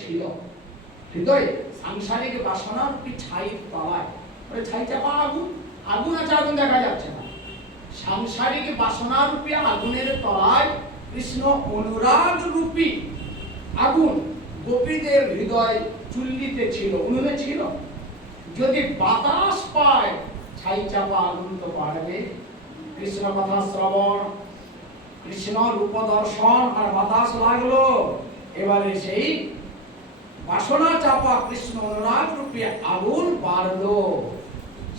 ছিল, হৃদয়ে সাংসারিক বাসনা রূপী ছাইয়ের তলায়, ছাই চাপা আগুন, আগুন আছে, আগুন দেখা যাচ্ছে না, সাংসারিক বাসনা রূপী আগুনের তলায় কৃষ্ণ অনুরাগ রূপী আগুন গোপীদের হৃদয় চুল্লিতে ছিল, উনুনে ছিল। যদি বাতাস পায় ছাই চাপা আগুন তো বাড়বে। কৃষ্ণ কথা শ্রবণ, কৃষ্ণ রূপ দর্শন আর বাতাস লাগলো, এবারে সেই বাসনা চাপা কৃষ্ণ অনুরাগ রূপী আগুন বাড়লো।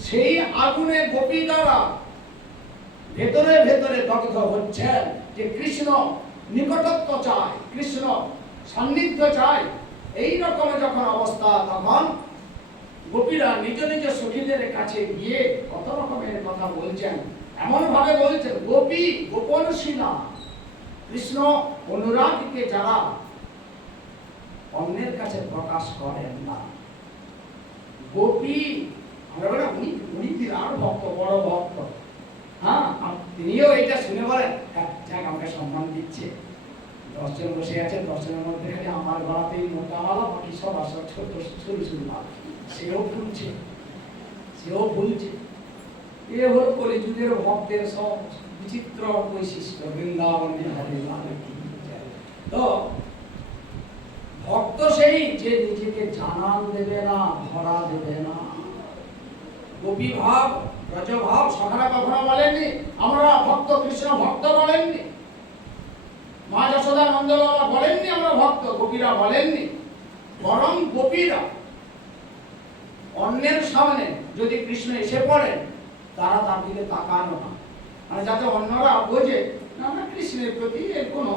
সেই আগুনে গোপী দ্বারা ভেতরে ভেতরে দগ্ধ হচ্ছেন যে কৃষ্ণ নিকটত্ব চায়, কৃষ্ণ সান্নিধ্য চায়। এই রকম যখন অবস্থা, তখন গোপীরা নিজ নিজ সখীদের কাছে গিয়ে কত রকমের কথা বলছেন, এমন ভাবে বলছেন গোপী গোপনশীলা, কৃষ্ণ অনুরাগকে যারা অন্যের কাছে প্রকাশ করেন না। গোপী আমরা উনি বিরাট ভক্ত, বড় ভক্ত, হ্যাঁ, তিনিও এটা শুনে বলেন যাক আমাকে সম্মান দিচ্ছে, 10 জন বসে আছেন, 10 জনের মধ্যে খালি আমার গলাতেই মোটা মালা, বাকি সব আসলে ছোট সরু সরু মালা। সেও ভুলছে, সেও ভুলছে। এ হল কলিযুগের ভক্তের সব বিচিত্র বৈশিষ্ট্য। বৃন্দাবনে হরে লাল কি জয়। তো ভক্ত সেই যে নিজেকে জানান দেবে না, ধরা দেবে না। গোপী ভাব, ব্রজভাব সখারা কখনো বলেননি আমরা ভক্ত, কৃষ্ণ ভক্ত বলেননি, মা যশোদা নন্দলালা বলেননি আমরা ভক্ত, গোপীরা বলেননি। বরং গোপীরা অন্যের সামনে যদি কৃষ্ণ এসে পড়েন, তারা তার দিকে তাকানো না, মানে যাতে অন্যরা বোঝে না আমরা কৃষ্ণের প্রতি এর কোনো,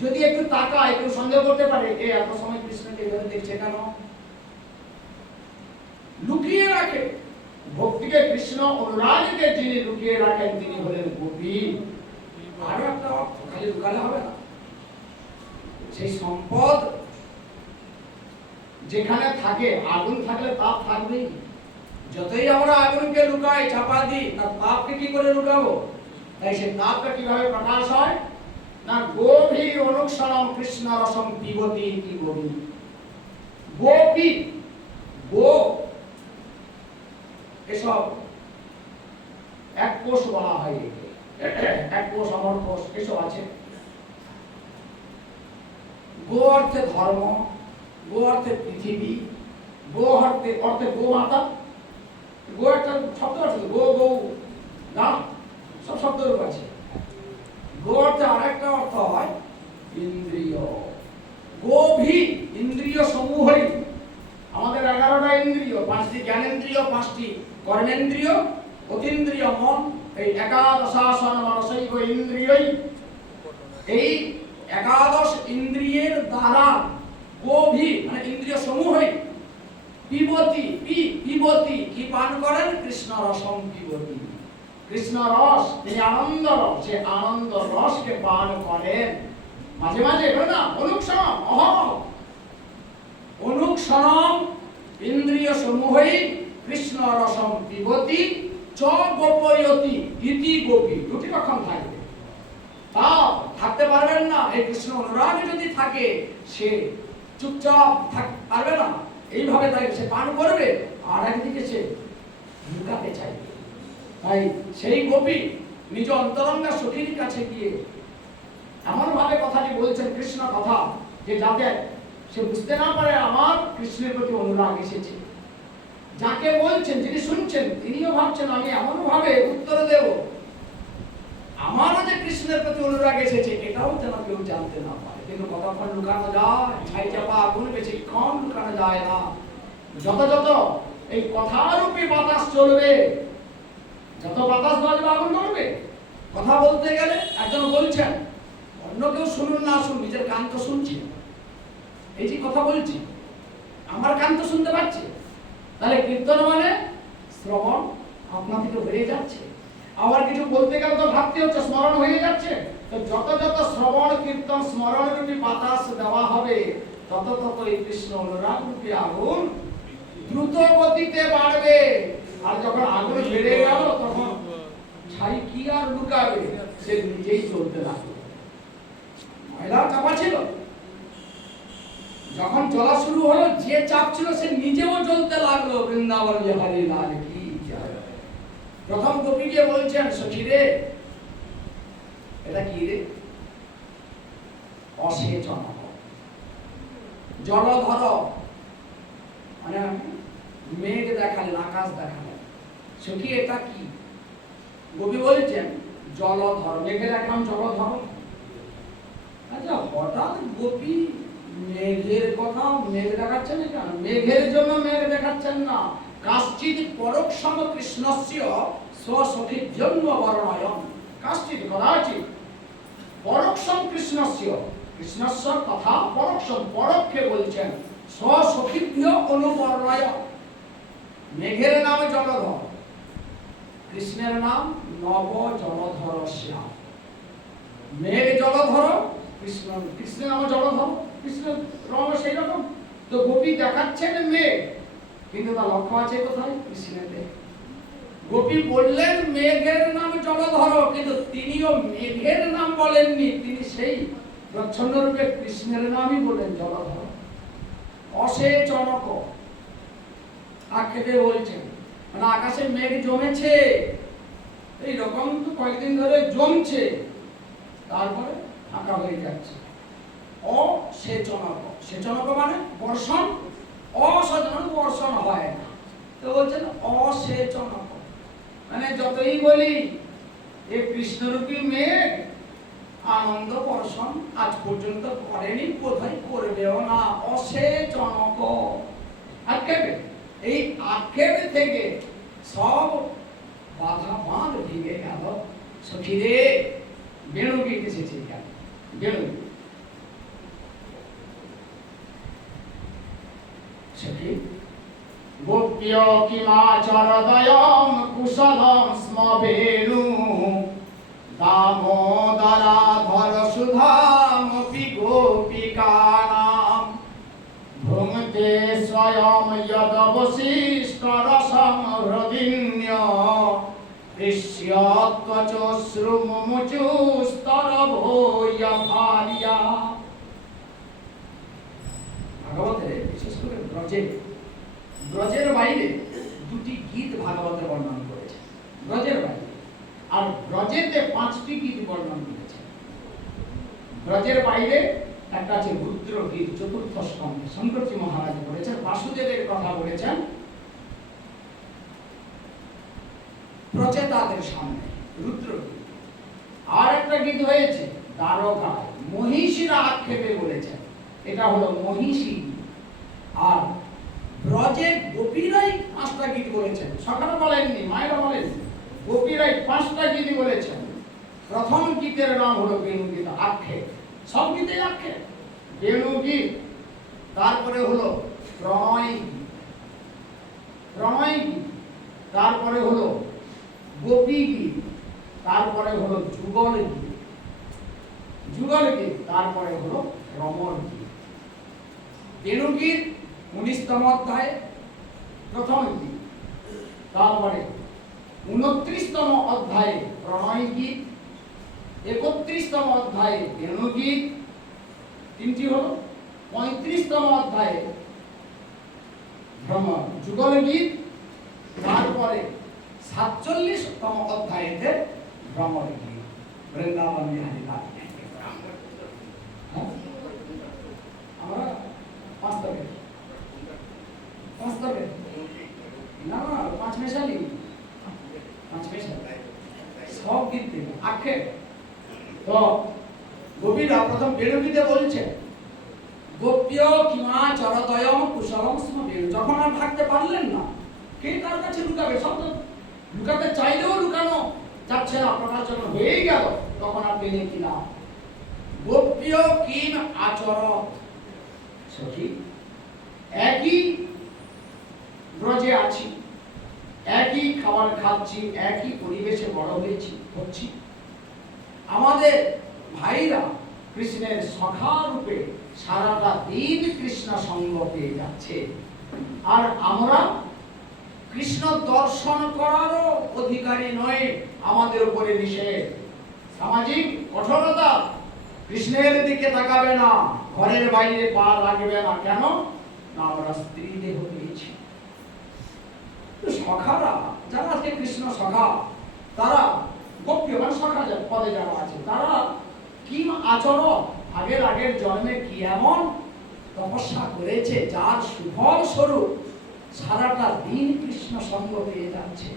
যদি একটু তাকায় একটু সন্দেহ করতে পারে এ এত সময় কৃষ্ণকে এভাবে দেখছে কেন, লুকিয়ে রাখে। ভক্তিকে কৃষ্ণ অনুরাগকে যিনি লুকিয়ে রাখেন তিনি হলেন গোপী। আরো একটা অর্থ, খালি লুকালে হবে না, সেই সম্পদ যেখানে থাকে, আগুন থাকলে তাপ থাকবেই। যতই আমরা আগুনকে লুকাই, চাপা দিই, তার তাপকে কি করে লুকাবো? তাই সে তাপটা কিভাবে প্রকাশ হয় না, গভীর অনুক্ষরম কৃষ্ণ রসম পিবতি কি গোপী। গোপী, গো এসব এক কোষ বলা হয়, এক কোষ, অমর কোষ এসব আছে। গো অর্থে ধর্ম, গো অর্থে পৃথিবী, গো অর্থে গো মাতা, গো একটা শব্দ আছে, গো গৌ গা, সব শব্দ আছে। গো অর্থে আরেকটা অর্থ হয় ইন্দ্রিয়। গভীর ইন্দ্রিয় সমূহই আমাদের 11টা ইন্দ্রিয়, 5টি জ্ঞানেন্দ্রিয়, 5টি কর্মেন্দ্রিয়, অতীন্দ্রিয় মন, এই একাদশাসন মানসৈব ইন্দ্রিয়ই, এই 11 ইন্দ্রিয়ের দ্বারা গভীর মানে ইন্দ্রিয় সমূহই পিবতি, পিবতি কি পান করেন? কৃষ্ণ রসম পিবতি, কৃষ্ণ রস, তিনি আনন্দ রস, সে আনন্দ রসকে পান করেন। মাঝে মাঝে না অনুক্ষণ অহম অনুক্ষণ ইন্দ্রিয় সমূহই কৃষ্ণ রসম পিবতি চ গোপয়তি ইতি গোপী। দুটি রকম থাকবে, তাও থাকতে পারবেন না। এই কৃষ্ণ অনুরাগ যদি থাকে, সে চুপচাপ পারবে না, এইভাবে তাই সে পান করবে, আর একদিকে সে লুকাতে চাইবে। তাই সেই গোপী নিজ অন্তরঙ্গা সখীর কাছে গিয়ে এমন ভাবে কথাটি বলছেন, কৃষ্ণ কথা, যে যাতে সে বুঝতে না পারে আমার কৃষ্ণের প্রতি অনুরাগ এসেছে। যাকে বলছেন, যিনি শুনছেন, তিনিও ভাবছেন আমি এমন ভাবে উত্তর দেব আমারও যে কৃষ্ণের প্রতি অনুরাগ এসেছে, এটাও যেন কেউ জানতে না পারে। কিন্তু কতক্ষণ লুকানো যায়? ছাই চাপা আগুন বেশিক্ষণ লুকানো যায় না। যত যত এই কথারূপী বাতাস চলবে, যত বাতাস বাজবে আগুন ধরবে। কথা বলতে গেলে একজন বলছেন, অন্য কেউ শুনুন না শুনুন, নিজের কান তো শুনছে। এই যে কথা বলছি, আমার কান তো শুনতে পাচ্ছে। তাহলে কীর্তন মানে শ্রবণ আপনা থেকে হয়ে যাচ্ছে। আবার কিছু বলতে গেলে তো ভাবতে হচ্ছে, স্মরণ হয়ে যাচ্ছে। তো যত যত শ্রবণ কীর্তন স্মরণ রূপী বাতাস দেওয়া হবে, তত তত এই কৃষ্ণ অনুরাগ রূপী আগুন দ্রুত গতিতে বাড়বে। আর যখন আগুন বেড়ে গেল, তখন ছাই কি আর লুকাবে, সে নিজেই চলতে লাগবে। ময়লা চাপা ছিল, যখন জ্বলা শুরু হলো, যে চাপ ছিল সে নিজেও জ্বলতে লাগলো। বৃন্দাবন বিহারী লাল কি জয়। প্রথম গোপীকে বলছেন, সখী রে, এটা কি রে? অসেচন জলধর, মানে মেঘ দেখালেন, আকাশ দেখালেন। সখী এটা কি? গোপী বলছেন জলধর, মেঘে দেখলাম জলধর। আচ্ছা, হঠাৎ গোপী মেঘের কথা, মেঘ দেখাচ্ছেন কেন? মেঘের জন্য মেঘ দেখাচ্ছেন না। কাশ্চিৎ পরোক্ষম কৃষ্ণস্য স্বসখীর জন্ম বর্ণয়ন। কাশ্চিৎ কদাচিৎ পরোক্ষম কৃষ্ণস্য, কৃষ্ণস্য কথা পরোক্ষম, পরোক্ষে বলছেন, স্বসখীভ্য অনুবর্ণয়ন। মেঘের নাম জলধর, কৃষ্ণের নাম নব জলধর শ্যাম। মেঘ জলধর, কৃষ্ণ, কৃষ্ণের নাম জলধর, কৃষ্ণের রঙ সেই রকম। তো গোপী দেখাচ্ছেন মেঘ, কিন্তু তার লক্ষ্য আছে কোথায়? কৃষ্ণেতে। গোপী বললেন মেঘের নাম জলধর, কিন্তু তিনিও মেঘের নাম বলেননি, তিনি সেই প্রচ্ছন্ন রূপে কৃষ্ণের নামই বলেন জলধর। অসেচনক আক্ষেপে বলছেন, মানে আকাশে মেঘ জমেছে, এই রকম তো কয়েকদিন ধরে জমছে, তারপরে ফাঁকা হয়ে যাচ্ছে। অসেচনক, সেচনক মানে বর্ষণ, অসেচন বর্ষণ হয় না। তো বলছেন অসেচনক, মানে যতই বলি এই কৃষ্ণরূপী মেঘ আনন্দ বর্ষণ আজ পর্যন্ত করেনি, কোথায় করবেও না। অসেচনক আক্ষেপে, এই আক্ষেপে থেকে সব বাধা বাঁধ ভেঙে গেল। সখী রে, বেণু গীত এসেছে কেন? বেণু সখী, গোপ্য কিমাচরদয়ম কুশলম স্ম বেণু দামোদরাধর সুধামপি গোপিকানাম ভ্রমতে স্বয়ং যদবশিষ্ট রসম হৃদিন্য দৃশ্যত্বচশ্রুমুচুস্তরভূয় ভার্যা। ভাগবতে বিশেষ করে ব্রজের বাইরে দুটি গীত ভাগবতে বর্ণনা করেছে, ব্রজের বাইরে। আর ব্রজেতে 5টি গীত বর্ণনা করেছে। ব্রজের বাইরে একটা আছে রুদ্র গীত, 4র্থ স্কন্ধে শঙ্করজি মহারাজ বলেছেন, বাসুদেবের কথা বলেছেন প্রচেতাদের সামনে, রুদ্র গীত। আর একটা গীত হয়েছে দ্বারকায়, মহিষীরা আক্ষেপে বলেছেন, এটা হলো মহিষী। আর ব্রজের গোপীরাই 5টা গীত বলেছেন, সকালে বলেননি, মায়েরা বলেননি, গোপীরাই 5টা গীত বলেছেন। প্রথম গীতের নাম হলো বেণু গীত, আক্ষেপ, সব গীতে আক্ষেপ। বেণু গীত, তারপরে হলো প্রণয় গীত, প্রণয় গীত, তারপরে হলো গোপী গীত, তারপরে হলো যুগল গীত, যুগল গীত, তারপরে হলো রমণ গীত। বেণু গীত 19তম অধ্যায়ে প্রথম গীত, তারপরে 29তম অধ্যায়ে প্রণয় গীত, 31তম অধ্যায়ে বেণু গীত, 3টি হলো, 35তম অধ্যায়ে ভ্রমণ যুগল গীত, তারপরে 47তম অধ্যায়েতে ভ্রমণ গীত। বৃন্দাবন বিহারী লাল। আমরা 5 তবে না, 5 মেশালি, 5 মেশালি সব গীত দেবে আক্ষেপ। তো গোপীরা প্রথম বেণু গীতে বলছে, গোপ্য কিমাচরদয়ম কুশলম স্ম বেণু। যখন আর থাকতে পারলেন না, কে তার কাছে লুকাবে? সব তো লুকাতে চাইলেও লুকানো যাচ্ছে না, প্রকাশ যখন হয়েই গেল, তখন আর বেণে কি না। গোপ্য কিম আচর, সখী একই ব্রজে আছি, একই খাবার খাচ্ছি, একই পরিবেশে বড় হচ্ছি। আমাদের ভাইরা কৃষ্ণের সখা রূপে সারাটা দিন কৃষ্ণ সঙ্গ পেয়ে যাচ্ছে, আর আমরা কৃষ্ণ দর্শন করারও অধিকারী নয়। আমাদের উপরে নিষেধ, সামাজিক কঠোরতা, কৃষ্ণের দিকে তাকাবে না, ঘরের বাইরে পা লাগবে না। কেন না আমরা স্ত্রী দেহ পেয়েছি। সখারা যারা আজকে কৃষ্ণ সখা, তারা গোপ্য মানে সখা পদে যারা আছে, তারা কি আচরণ, আগের জন্মে কি এমন তপস্যা করেছে যার সুফল স্বরূপ সারাটা দিন কৃষ্ণ সঙ্গ পেয়ে যাচ্ছে।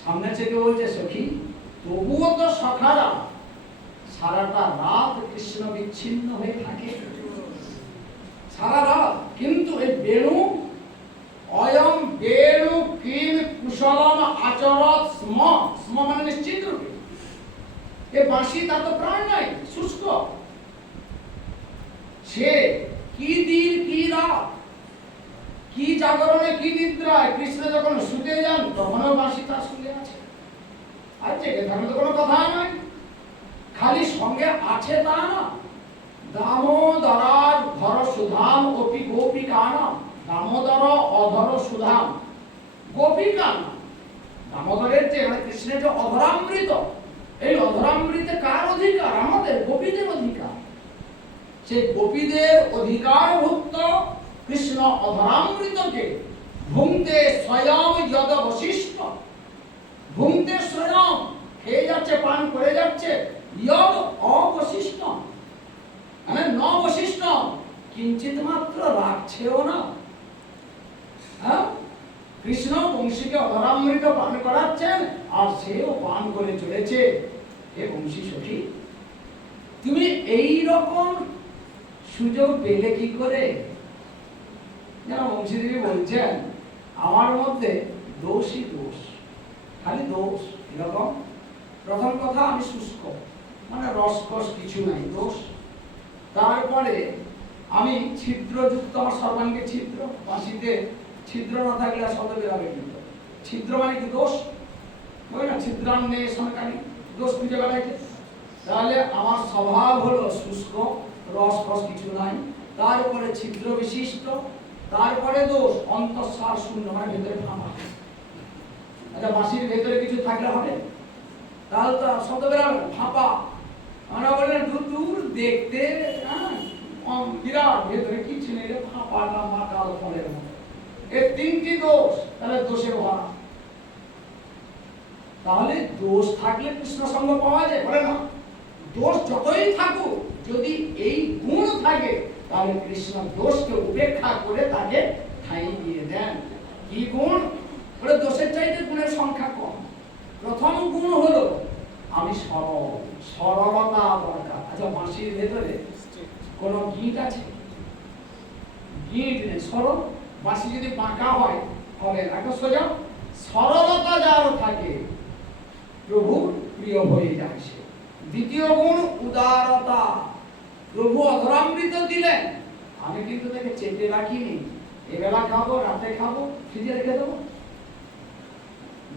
সামনে থেকে বলছে সখী, তবুও তো সখারা সারাটা রাত কৃষ্ণ বিচ্ছিন্ন হয়ে থাকে, সারা রাত। কিন্তু এই বেণু অয়ম বেণু কিম কুশলম আচরত স্ম, স্ম মানে নিশ্চিত রূপে, এ বাঁশি তার তো প্রাণ নাই, শুষ্ক। সে কি দিন কি রাত, কি জাগরণে কি নিদ্রায়, কৃষ্ণ যখন শুতে যান তখনও বাঁশি তার সঙ্গে আছে। আর জেগে থাকলে তো কোনো কথা নয়, খালি সঙ্গে আছে তা না। দামোদরার ধর সুধাম অপি গোপিকানাম, দামোদর অধর সুধাম গোপিকানাম। দামোদরের যে মানে কৃষ্ণের যে অধরামৃত, এই অধরামৃতে কার অধিকার? আমাদের গোপীদের অধিকার। সেই গোপীদের অধিকারভুক্ত কৃষ্ণ অধরামৃতকে ভুংতে স্বয়ং যদ বশিষ্ঠ, ভুংতে স্বয়ং খেয়ে যাচ্ছে, পান করে যাচ্ছে, যদ অবশিষ্ট মানে নবশিষ্ট, কিঞ্চিত মাত্র রাখছেও না। হ্যাঁ, কৃষ্ণ বংশীকে অধরামৃত পান করাচ্ছেন আর সেও পান করে চলেছে। হে বংশী সখী, তুমি এই রকম সুযোগ পেলে কি করে? যেন বংশী দেবী বলছেন, আমার মধ্যে দোষই দোষ, খালি দোষ। এরকম প্রথম কথা, আমি শুষ্ক মানে রসকস কিছু নাই, দোষ। তারপরে আমি ছিদ্রযুক্ত, আমার সর্বাঙ্গে ছিদ্র, বাঁশিতে ছিদ্র না থাকলে আর শব্দ বেরোবে কিন্তু। ছিদ্র মানে কি? দোষ। বলি না ছিদ্রান্নে সরকারি দোষ খুঁজে বেড়াইছে। তাহলে আমার স্বভাব হলো শুষ্ক, রস কিছু নাই, তারপরে ছিদ্র বিশিষ্ট, তারপরে দোষ অন্তঃসার শূন্য মানে ভেতরে ফাঁপা। আচ্ছা, বাঁশির ভেতরে কিছু থাকলে হবে? তাহলে তো শব্দ বেরোবে না, ফাঁপা। আমরা বললেন দূর দেখতে বিরাট, ভেতরে কিছু নেই, ফাঁপাটা মাকাল ফলের মতো। এই তিনটি দোষ, তাহলে দোষে ভরা। তাহলে দোষ থাকলে কৃষ্ণ সঙ্গ পাওয়া যায়? বলে না, দোষ যতই থাকুক, যদি এই গুণ থাকে তাহলে কৃষ্ণ দোষকে উপেক্ষা করে তাকে ঠাঁই দিয়ে দেন। কি গুণ? বলে দোষের চাইতে গুণের সংখ্যা কম। প্রথম গুণ হলো আমি সরল, সরলতা দরকার। আচ্ছা, বাঁশির ভেতরে কোন গিঁট আছে? গিঁট নেই, সরল। বাঁশি যদি বাঁকা হয় হবে না, সোজা। সরলতা যার থাকে প্রভু প্রিয় হয়ে যায় সে। দ্বিতীয় গুণ উদারতা। প্রভু অধরামৃত দিলেন, আমি কিন্তু তাকে চেপে রাখিনি, এবেলা খাবো, রাতে খাবো, ফ্রিজে রেখে দেবো,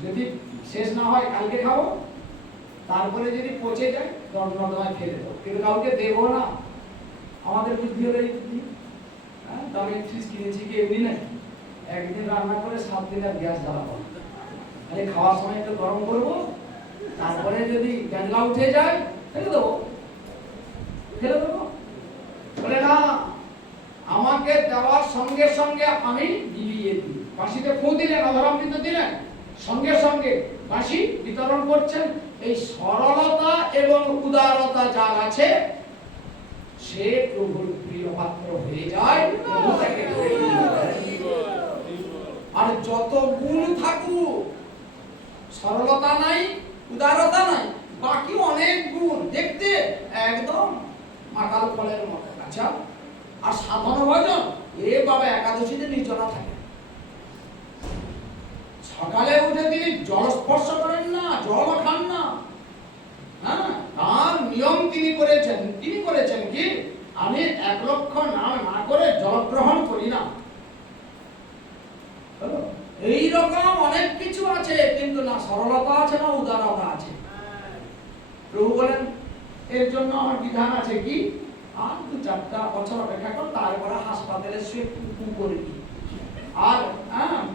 যদি শেষ না হয় কালকে খাবো, তারপরে যদি পচে যায় নর্দমায় ফেলে দেবো, কিন্তু কাউকে দেবো না। আমাদের বুদ্ধি হলো এই বুদ্ধি। হ্যাঁ, আমি ফ্রিজ কিনেছি কি এমনি নাই, একদিন রান্না করে 7 দিন আর গ্যাস জ্বালাবো। আরে খাওয়ার সময় একটু গরম করবো, তারপরে যদি গ্যাংলা উঠে যায় ফেলে দেবো, ফেলে দেবো। বলে না, আমাকে দেওয়ার সঙ্গে সঙ্গে আমি বিলিয়ে দিই। বাঁশিতে ফু দিলেন, অধরামৃত দিলেন, সঙ্গে সঙ্গে বাঁশি বিতরণ করছেন। এই সরলতা এবং উদারতা যার আছে সে প্রভুর প্রিয় পাত্র হয়ে যায়, প্রভু তাকে গ্রহণ করেন। আর যত গুণ থাকুক, সরলতা নাই, উদারতা নাই, বাকি অনেক গুণ, দেখতে একদম মাকাল ফলের মতো। আচ্ছা, আর সাধন ভজন, এ বাবা একাদশীতে নির্জনা থাকে, সকালে উঠে তিনি জল স্পর্শ করেন না, জল খান না। হ্যাঁ, তার নিয়ম তিনি করেছেন। তিনি করেছেন কি, আমি 1 লক্ষ নাম না করে জল গ্রহণ করি না। এই রকম অনেক কিছু আছে, কিন্তু না সরলতা আছে না উদারতা আছে। প্রভু বলেন, এর জন্য আমার বিধান আছে কি, আর 2-4টা বছর অপেক্ষা কর, তারপরে হাসপাতালে শুয়ে পুপু করবি। আর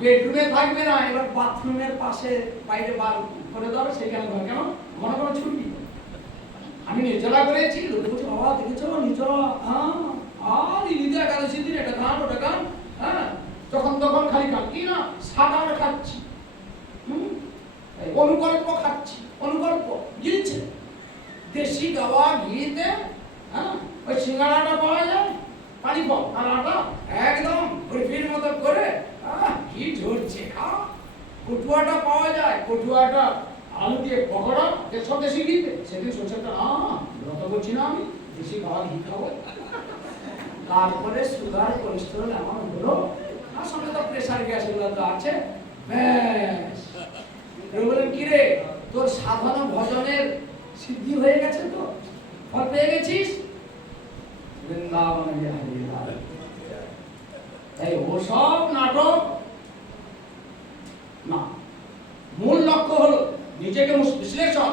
বেডরুমে থাকবে না, এবার বাথরুমের পাশে বাইরে বার করে দেবে, সেখানে ঘর। কেন ঘন ঘন ছুটবি? আমি নির্জলা করেছি, লোকে বলছে বাবা দেখেছো নির্জলা, হ্যাঁ আর ঈদে একাদশী দিন এটা গান ওটা গান, হ্যাঁ যখন তখন খালি গান কি না সাগার খাচ্ছি, অনুকল্প খাচ্ছি, অনুকল্প গিলছে দেশি গাওয়া ঘিতে, হ্যাঁ ওই সিঙ্গাড়াটা পাওয়া যায় পানি পাও আর আটা একদম বরফির মতো করে ঘি ঝরছে, কটুয়াটা পাওয়া যায়, কটুয়াটা আলু দিয়ে পকোড়া সব দেশি ঘিতে, সেদিন সোচ্চাটা ব্রত করছি না আমি দেশি গাওয়া ঘি খাবো, তারপরে সুগার কোলেস্টেরল এমন হলো, আর সঙ্গে তো প্রেসার গ্যাস এগুলো তো আছে, ব্যাস বলেন কি রে তোর সাধনা ভজনের সিদ্ধি হয়ে গেছে, তো ফল পেয়ে গেছিস, বৃন্দাবনে তাই ওসব নাটক না, মূল লক্ষ্য হলো নিজেকে বিশ্লেষণ,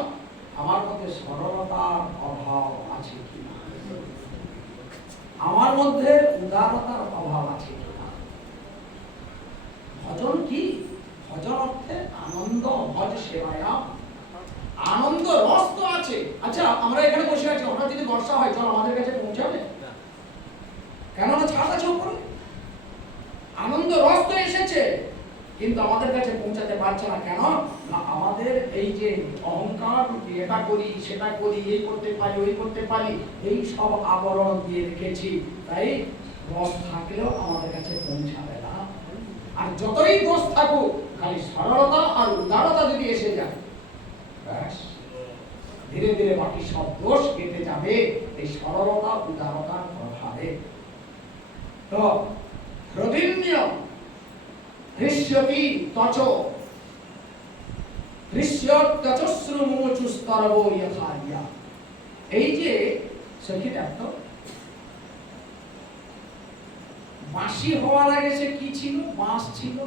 আমার মধ্যে সরলতার অভাব আছে কিনা, আমার মধ্যে উদারতার অভাব আছে কিনা। ভজন কি? ভজন অর্থে আনন্দ, ভজ সেবায়া, আনন্দ রস তো আছে। আচ্ছা আমরা এখানে বসে আছি, হঠাৎ যদি বর্ষা হয় জল আমাদের কাছে পৌঁছাবে? কেননা ছাদ আছে উপরে, আনন্দ রস তো এসেছে, কিন্তু আমাদের কাছে পৌঁছাতে পারছে না। কেন না আমাদের এই যে অহংকার, এটা করি সেটা করি, এই করতে পারি ওই করতে পারি, এই সব আবরণ দিয়ে রেখেছি, তাই রস থাকলেও আমাদের কাছে পৌঁছাবে না। আর যতই দোষ থাকুক, খালি সরলতা আর উদারতা যদি এসে যায়, ব্যাস ধীরে ধীরে বাকি সব দোষ কেটে যাবে এই সরলতা উদারতার প্রভাবে। তো হৃদন্য হৃষ্যতি তচ হৃষ্যত্যচশ্রুমোচুস্তরব যথারিয়া। এই যে সখী দেখো, বাঁশি হওয়ার আগে সে কি ছিল? বাঁশ ছিল।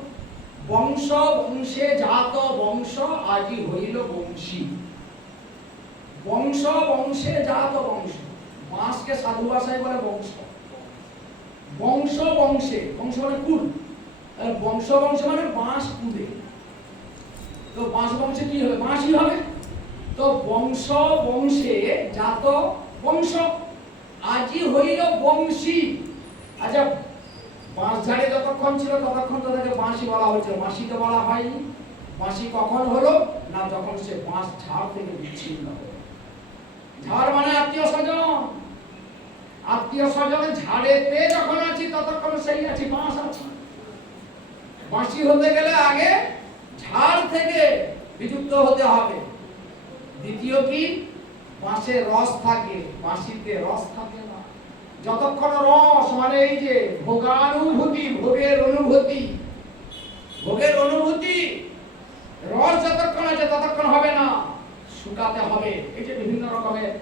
বংশ বংশে জাত বংশ, আজি হইল বংশী। বংশ বংশে জাত বংশ, বাঁশকে সাধু ভাষায় বলে বংশ। বংশ বংশে, বংশ মানে কুল, বংশ বংশ মানে বাঁশ কুলে, তো বাঁশ বংশে কি হবে? বাঁশই হবে। তো বংশ বংশে জাত বংশ, আজি হইল বংশী। আচ্ছা বাঁশ ঝাড়ে যতক্ষণ ছিল ততক্ষণ তো তাকে বাঁশি বলা হয়েছিল, বাঁশি তো বলা হয়নি। বাঁশি কখন হলো না যখন সে বাঁশ ঝাড় থেকে বিচ্ছিন্ন হলো। ঝাড় মানে আত্মীয় স্বজন, আত্মীয় স্বজনের ঝাড়েতে যখন আছি ততক্ষণ সেই আছি, বাঁশ আছে। বাঁশি হতে গেলে আগে ঝাড় থেকে বিযুক্ত হতে হবে। দ্বিতীয় কি? বাঁশে রস থাকে, বাঁশিতে রস থাকে না। যতক্ষণ রস মানে এই যে ভোগানুভূতি, ভোগের অনুভূতি, ভোগের অনুভূতি, রস যতক্ষণ আছে ততক্ষণ হবে না, শুকাতে হবে। এই যে বিভিন্ন রকমের,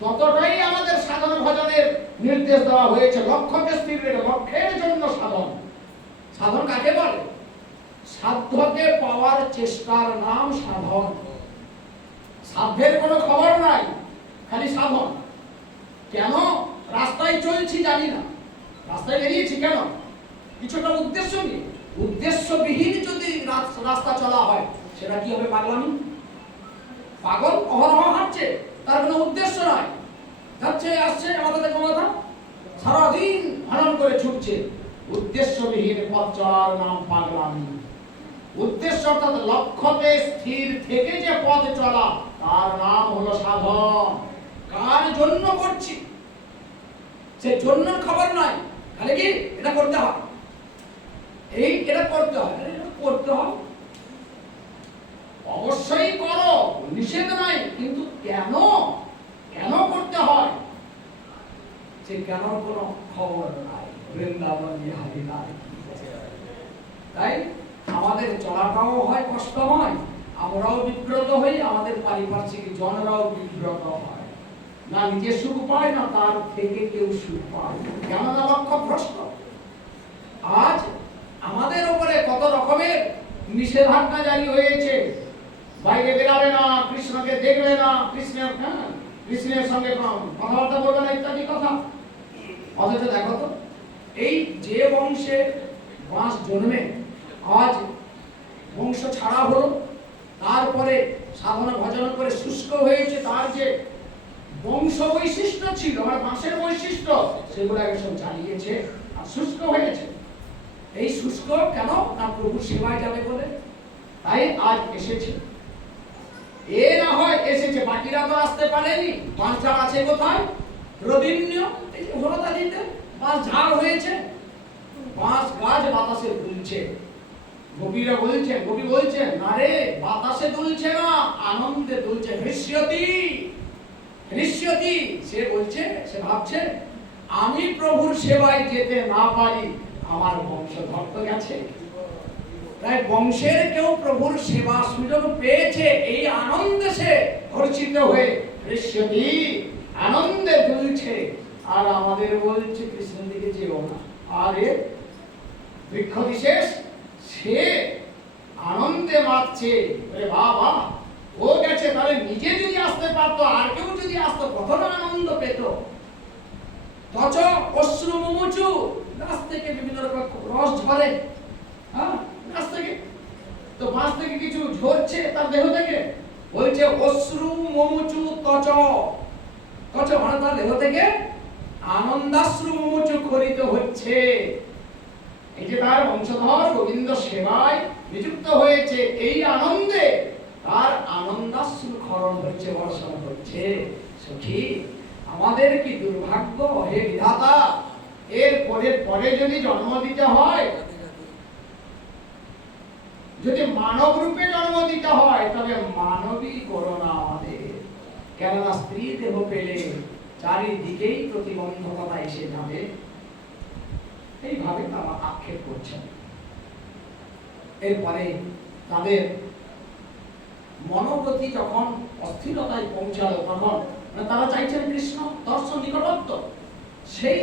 ততটাই আমাদের সাধন ভজনের নির্দেশ দেওয়া হয়েছে। লক্ষ্যকে স্থির রেখে, লক্ষ্যের জন্য সাধন। সাধন কাকে বলে? সাধ্যকে পাওয়ার চেষ্টার নাম সাধন। সাধ্যের কোনো খবর নাই, খালি সাধন। কেন রাস্তায় চলছি জানি না, রাস্তায় বেরিয়েছি কেন? কিছুটা উদ্দেশ্য নিয়ে। উদ্দেশ্যবিহীন যদি রাস্তা চলা হয় সেটা কি হবে? পাগলামি। পাগল অহরহ হাঁটছে, তার কোনো উদ্দেশ্য নাই, যাচ্ছে আসছে আমাদের কথা, সারাদিন ভ্রমণ করে ছুটছে। উদ্দেশ্যবিহীন পথ চলার নাম পাগলামি। উদ্দেশ্য অর্থাৎ লক্ষ্যতে স্থির থেকে যে পথ চলা, তার নাম হলো সাধন। কার জন্য করছি সে জন্য খবর নাই, খালি কি এটা করতে হয়, এই এটা করতে হয়, এটা করতে হয়। অবশ্যই করো, নিষেধ নাই, কিন্তু কেন কেন করতে হয় সে কেন কোনো খবর নাই। বৃন্দাবন বিহারী নাই। তাই আমাদের চলাটাও হয় কষ্টময়, আমরাও বিব্রত হই, আমাদের পারিপার্শ্বিক জনরাও বিব্রত হয়। না নিজে সুখ পায়, না তার থেকে কেউ সুখ পায়। কেননা লক্ষ্য ভ্রষ্ট। আজ আমাদের উপরে কত রকমের নিষেধাজ্ঞা জারি হয়েছে। বাইরে বেরাবে না, কৃষ্ণকে দেখবে না, কৃষ্ণের সঙ্গে কথাবার্তা বলবে না, ইত্যাদি কথা। অথচ দেখো তো, এই যে বংশে বাঁশ জন্মে আজ বংশ ছাড়া হলো, তারপরে সাধনা ভজন করে শুষ্ক হয়েছে, তার যে বংশ বৈশিষ্ট্য ছিল, মানে বাঁশের বৈশিষ্ট্য, সেগুলো আগে সব চালিয়েছে আর শুষ্ক হয়েছে। এই শুষ্ক কেন না প্রভু সেবায় যাবে বলে, তাই আজ এসেছে। এ না হয় এসেছে, বাকিরা তো আসতে পারেনি। বাঁশ ঝাড় আছে কোথায়? রবিন্য, এই যে হলদা দিতে বাঁশ ঝাড় হয়েছে, বাঁশ গাছ বাতাসে দুলছে। গোপীরা বলছেন, গোপী বলছেন, না রে বাতাসে দুলছে না, আনন্দে দুলছে। হৃষ্যতি, হৃষ্যতি, সে বলছে, সে ভাবছে আমি প্রভুর সেবায় যেতে না পারি, আমার বংশধর তো গেছে। তাই বংশের কেউ প্রভুর সেবা সুযোগ পেয়েছে, এই আনন্দে সে হর্ষিত হয়ে হৃষ্যতি, আনন্দে দুলছে। আর আমাদের বলছে কৃষ্ণের দিকে যেও না। আরে বৃক্ষ বিশেষ সে আনন্দে মাতছে, বলে বাবা ও গেছে, তাহলে নিজে যদি আসতে পারতো, আর কেউ যদি আসতো, কত না আনন্দ পেত। তচ অশ্রু মুমুচু, গাছ থেকে বিভিন্ন রকম রস ঝরে, হ্যাঁ গাছ থেকে, তো গাছ থেকে কিছু ঝরছে তার দেহ থেকে, বলছে অশ্রু মুমুচু তচ, তচ মানে তার দেহ থেকে আনন্দাশ্রু মুমুচু খরিত হচ্ছে। এই যে তার বংশধর গোবিন্দ সেবায় নিযুক্ত হয়েছে, এই আনন্দে তার আনন্দাশ্রু খরণ হচ্ছে, বর্ষণ হচ্ছে। সখী, আমাদের কি দুর্ভাগ্য হে বিধাতা, এর পরে যদি জন্ম দিতে হয়, যদি মানব রূপে জন্ম দিতে হয়, তবে মানবী করোনা আমাদের। কেননা স্ত্রী দেহ পেলে চারিদিকেই প্রতিবন্ধকতা এসে যাবে, এইভাবে তারা আক্ষেপ করছেন। এরপরে তাদের মনোগতি যখন অস্থিরতায় পৌঁছালো, তখন তারা চাইছেন কৃষ্ণ দর্শন নিকটত্ব। সেই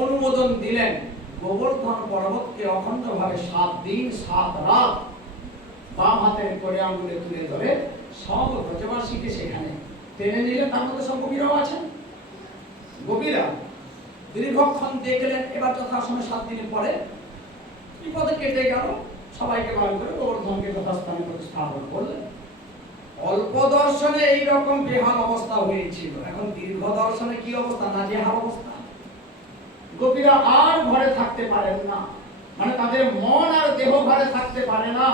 অনুমোদন দিলেন। গোবর্ধন পর্বতকে অখণ্ডভাবে 7 দিন 7 রাত বাম হাতের করে আঙ্গুলে তুলে ধরে সব ব্রজবাসীকে সেখানে টেনে নিলেন। তার মধ্যে সব গোপীরাও আছেন। গোপীরা দীর্ঘক্ষণ দেখলেন। এবার যথাসময়ে 7 দিনের পরে বিপদে কেটে গেল। সবাইকে বার করে গোবর্ধনকে যথাস্থানে প্রতিস্থাপন করলেন। অল্প দর্শনে এইরকম বেহাল অবস্থা হয়েছিল, এখন দীর্ঘ দর্শনে কি অবস্থা, না বেহাল অবস্থা। গোপীরা আর ঘরে থাকতে পারেন না, মানে তাদের মন আর দেহ ঘরে থাকতে পারে না।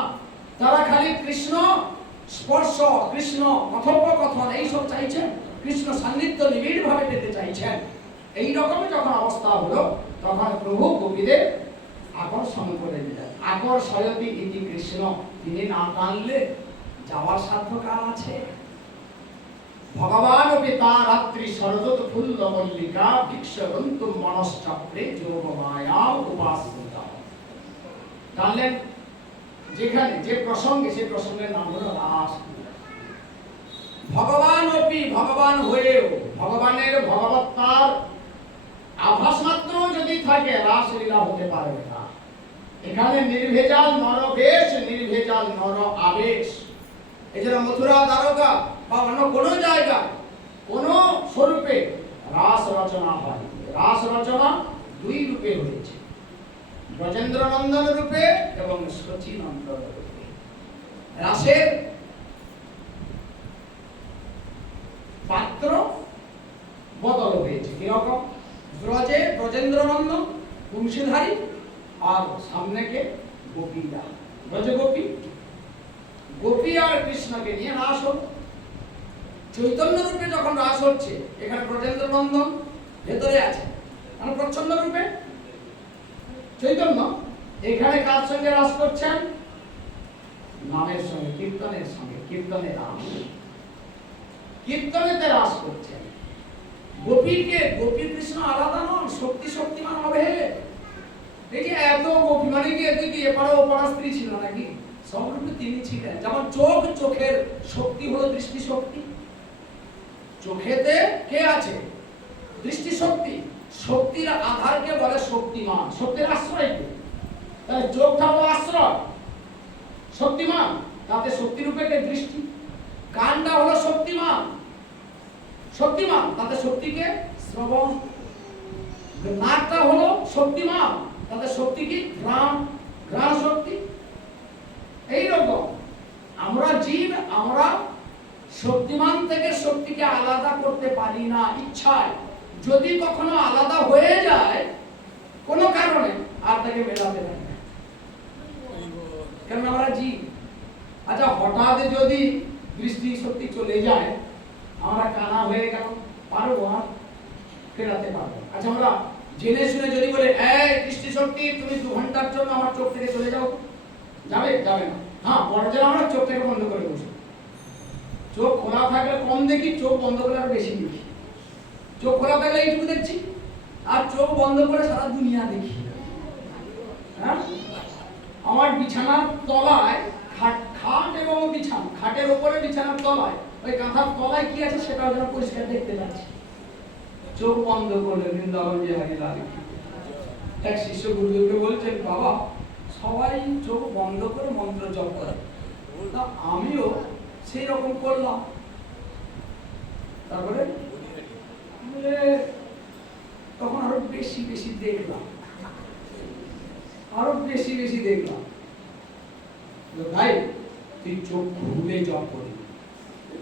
তারা খালি কৃষ্ণ স্পর্শ, কৃষ্ণ কথোপকথন এইসব চাইছেন, কৃষ্ণ সান্নিধ্য নিবিড় ভাবে পেতে চাইছেন। এই রকমই যখন অবস্থা হলো, তখন প্রভু গোপীদের আকর্ষণ করে দিলেন। আকর্ষয়তি ইতি কৃষ্ণ, তিনি না টানলে যাওয়ার সাধ্য কার আছে? ভগবান পিতা রাত্রি শরদত ফুল্ল মল্লিকা ভিক্ষরন্তু মনশ্চক্রে যোগ মায়া উপাসিতা। টানলেন যেখানে, যে প্রসঙ্গে, সেই প্রসঙ্গের নাম হলো রাস। ভগবান অপি, ভগবান হয়েও ভগবানের ভগবত্তার আভাস মাত্র যদি থাকে, রাসলীলা হতে পারবে না। এখানে নির্ভেজাল নরবেশ, নির্ভেজাল নর আবেশ। এছাড়া মথুরা, দ্বারকা বা অন্য কোনো জায়গায় কোন স্বরূপে রাস রচনা হয়। রাস রচনা 2 রূপে হয়েছে, ব্রজেন্দ্র নন্দন রূপে এবং শচী নন্দন রূপে। রাসের পাত্র বদল হয়েছে। কিরকম? ব্রজে ব্রজেন্দ্র নন্দন বংশীধারী, আর সামনে কে গোপীরা, ব্রজগোপী। গোপী আর কৃষ্ণকে নিয়ে রাস হল। চৈতন্য রূপে যখন রাস হচ্ছে, এখানে ব্রজেন্দ্র নন্দন ভেতরে আছে, মানে প্রচ্ছন্ন রূপে চৈতন্য। এখানে কার সঙ্গে রাস করছেন? নামের সঙ্গে, কীর্তনের সঙ্গে। কীর্তনে রাস, কীর্তনেতে রাস করছেন। গোপীকে, গোপী কৃষ্ণ আলাদা নন, শক্তি শক্তিমান অভেদ। এই যে এত গোপী, মানে কি এত কি এপারা ওপারা স্ত্রী ছিল নাকি? সব রূপে তিনি ছিলেন। যেমন চোখ, চোখের শক্তি হলো দৃষ্টি শক্তি। চোখেতে কে আছে? দৃষ্টি শক্তি। শক্তির আধারকে বলে শক্তিমান। শক্তির আশ্রয় কে? তাহলে চোখটা হলো আশ্রয়, শক্তিমান। তাতে শক্তি রূপে কে? দৃষ্টি। কানটা হলো শক্তিমান, শক্তিমান। তাতে শক্তিকে শ্রবণ। নাকটা হলো শক্তিমান, তাতে শক্তি কি? ঘ্রাণ, ঘ্রাণ শক্তি। এইরকম আমরা জীব, আমরা শক্তিমান থেকে শক্তিকে শক্তিকে আলাদা করতে পারি না ইচ্ছায়। যদি কখনো আলাদা হয়ে যায় কোনো কারণে, আর তাকে মেলাতে পারি না, কেন আমরা জীব। আচ্ছা, হঠাৎ যদি দৃষ্টি শক্তি চলে যায়, আমরা কানা হয়ে গেল, পারবো আর ফেরাতে পারবো? আচ্ছা, আমরা জেনে শুনে যদি বলে, এই দৃষ্টি শক্তি তুমি 2 ঘন্টার জন্য আমার চোখ থেকে চলে যাও, যাবে? যাবে না। হ্যাঁ, পরের দিন আমরা চোখ থেকে বন্ধ করে বসবো। চোখ খোলা থাকলে কম দেখি, চোখ বন্ধ করলে আর বেশি দেখি। চোখ খোলা থাকলে এইটুকু দেখছি, আর চোখ বন্ধ করে সারা দুনিয়া দেখি। হ্যাঁ, আমার বিছানার তলায় খাট এবং বিছানা, খাটের উপরে বিছানার তলায়, ওই কাঁথার তলায় কি আছে সেটাও যেন পরিষ্কার দেখতে পাচ্ছি। চোখ বন্ধ করলে বৃন্দাবন বিহারী লাল। এক শিষ্য গুরুদেবকে বলছেন, বাবা সবাই চোখ বন্ধ করে মন্ত্র জপ করে, তা আমিও সেই রকম করলাম। তারপরে তখন আরো বেশি বেশি দেখলাম, আরো বেশি বেশি দেখলাম। ভাই তুই চোখ খুলে জপ করি,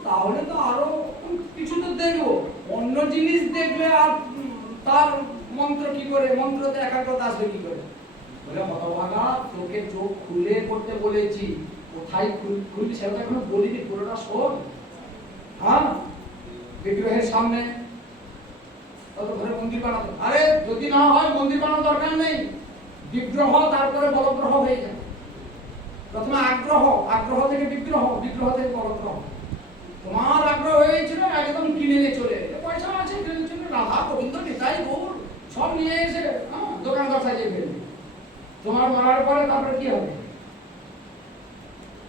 তাহলে তো আরো কিছু তো দেখবো, অন্য জিনিস দেখলে আর তার মন্ত্র কি করে, মন্ত্রতে একাগ্রতা আসবে কি করে? বলে, হতভাগা, তোকে চোখ খুলে করতে বলেছি, কোথায় খুলবি সেটা এখনো বলিনি, পুরোটা শোন। হ্যাঁ, বিগ্রহের সামনে তত ঘরে মন্দির বানাতো। আরে যদি না হয় মন্দির বানানোর দরকার নেই, বিগ্রহ তারপরে বলগ্রহ হয়ে যায়। প্রথমে আগ্রহ, আগ্রহ থেকে বিগ্রহ, বিগ্রহ থেকে বলগ্রহ। তোমার আগ্রহ হয়েছিল একদম কিনে নিয়ে চলে, পয়সা আছে কিনে চলে, রাধা গোবিন্দ নিতাই গৌর সব নিয়ে এসে দোকানদার সাজিয়ে ফেলবে। তোমার মারার পরে তারপরে কি হবে?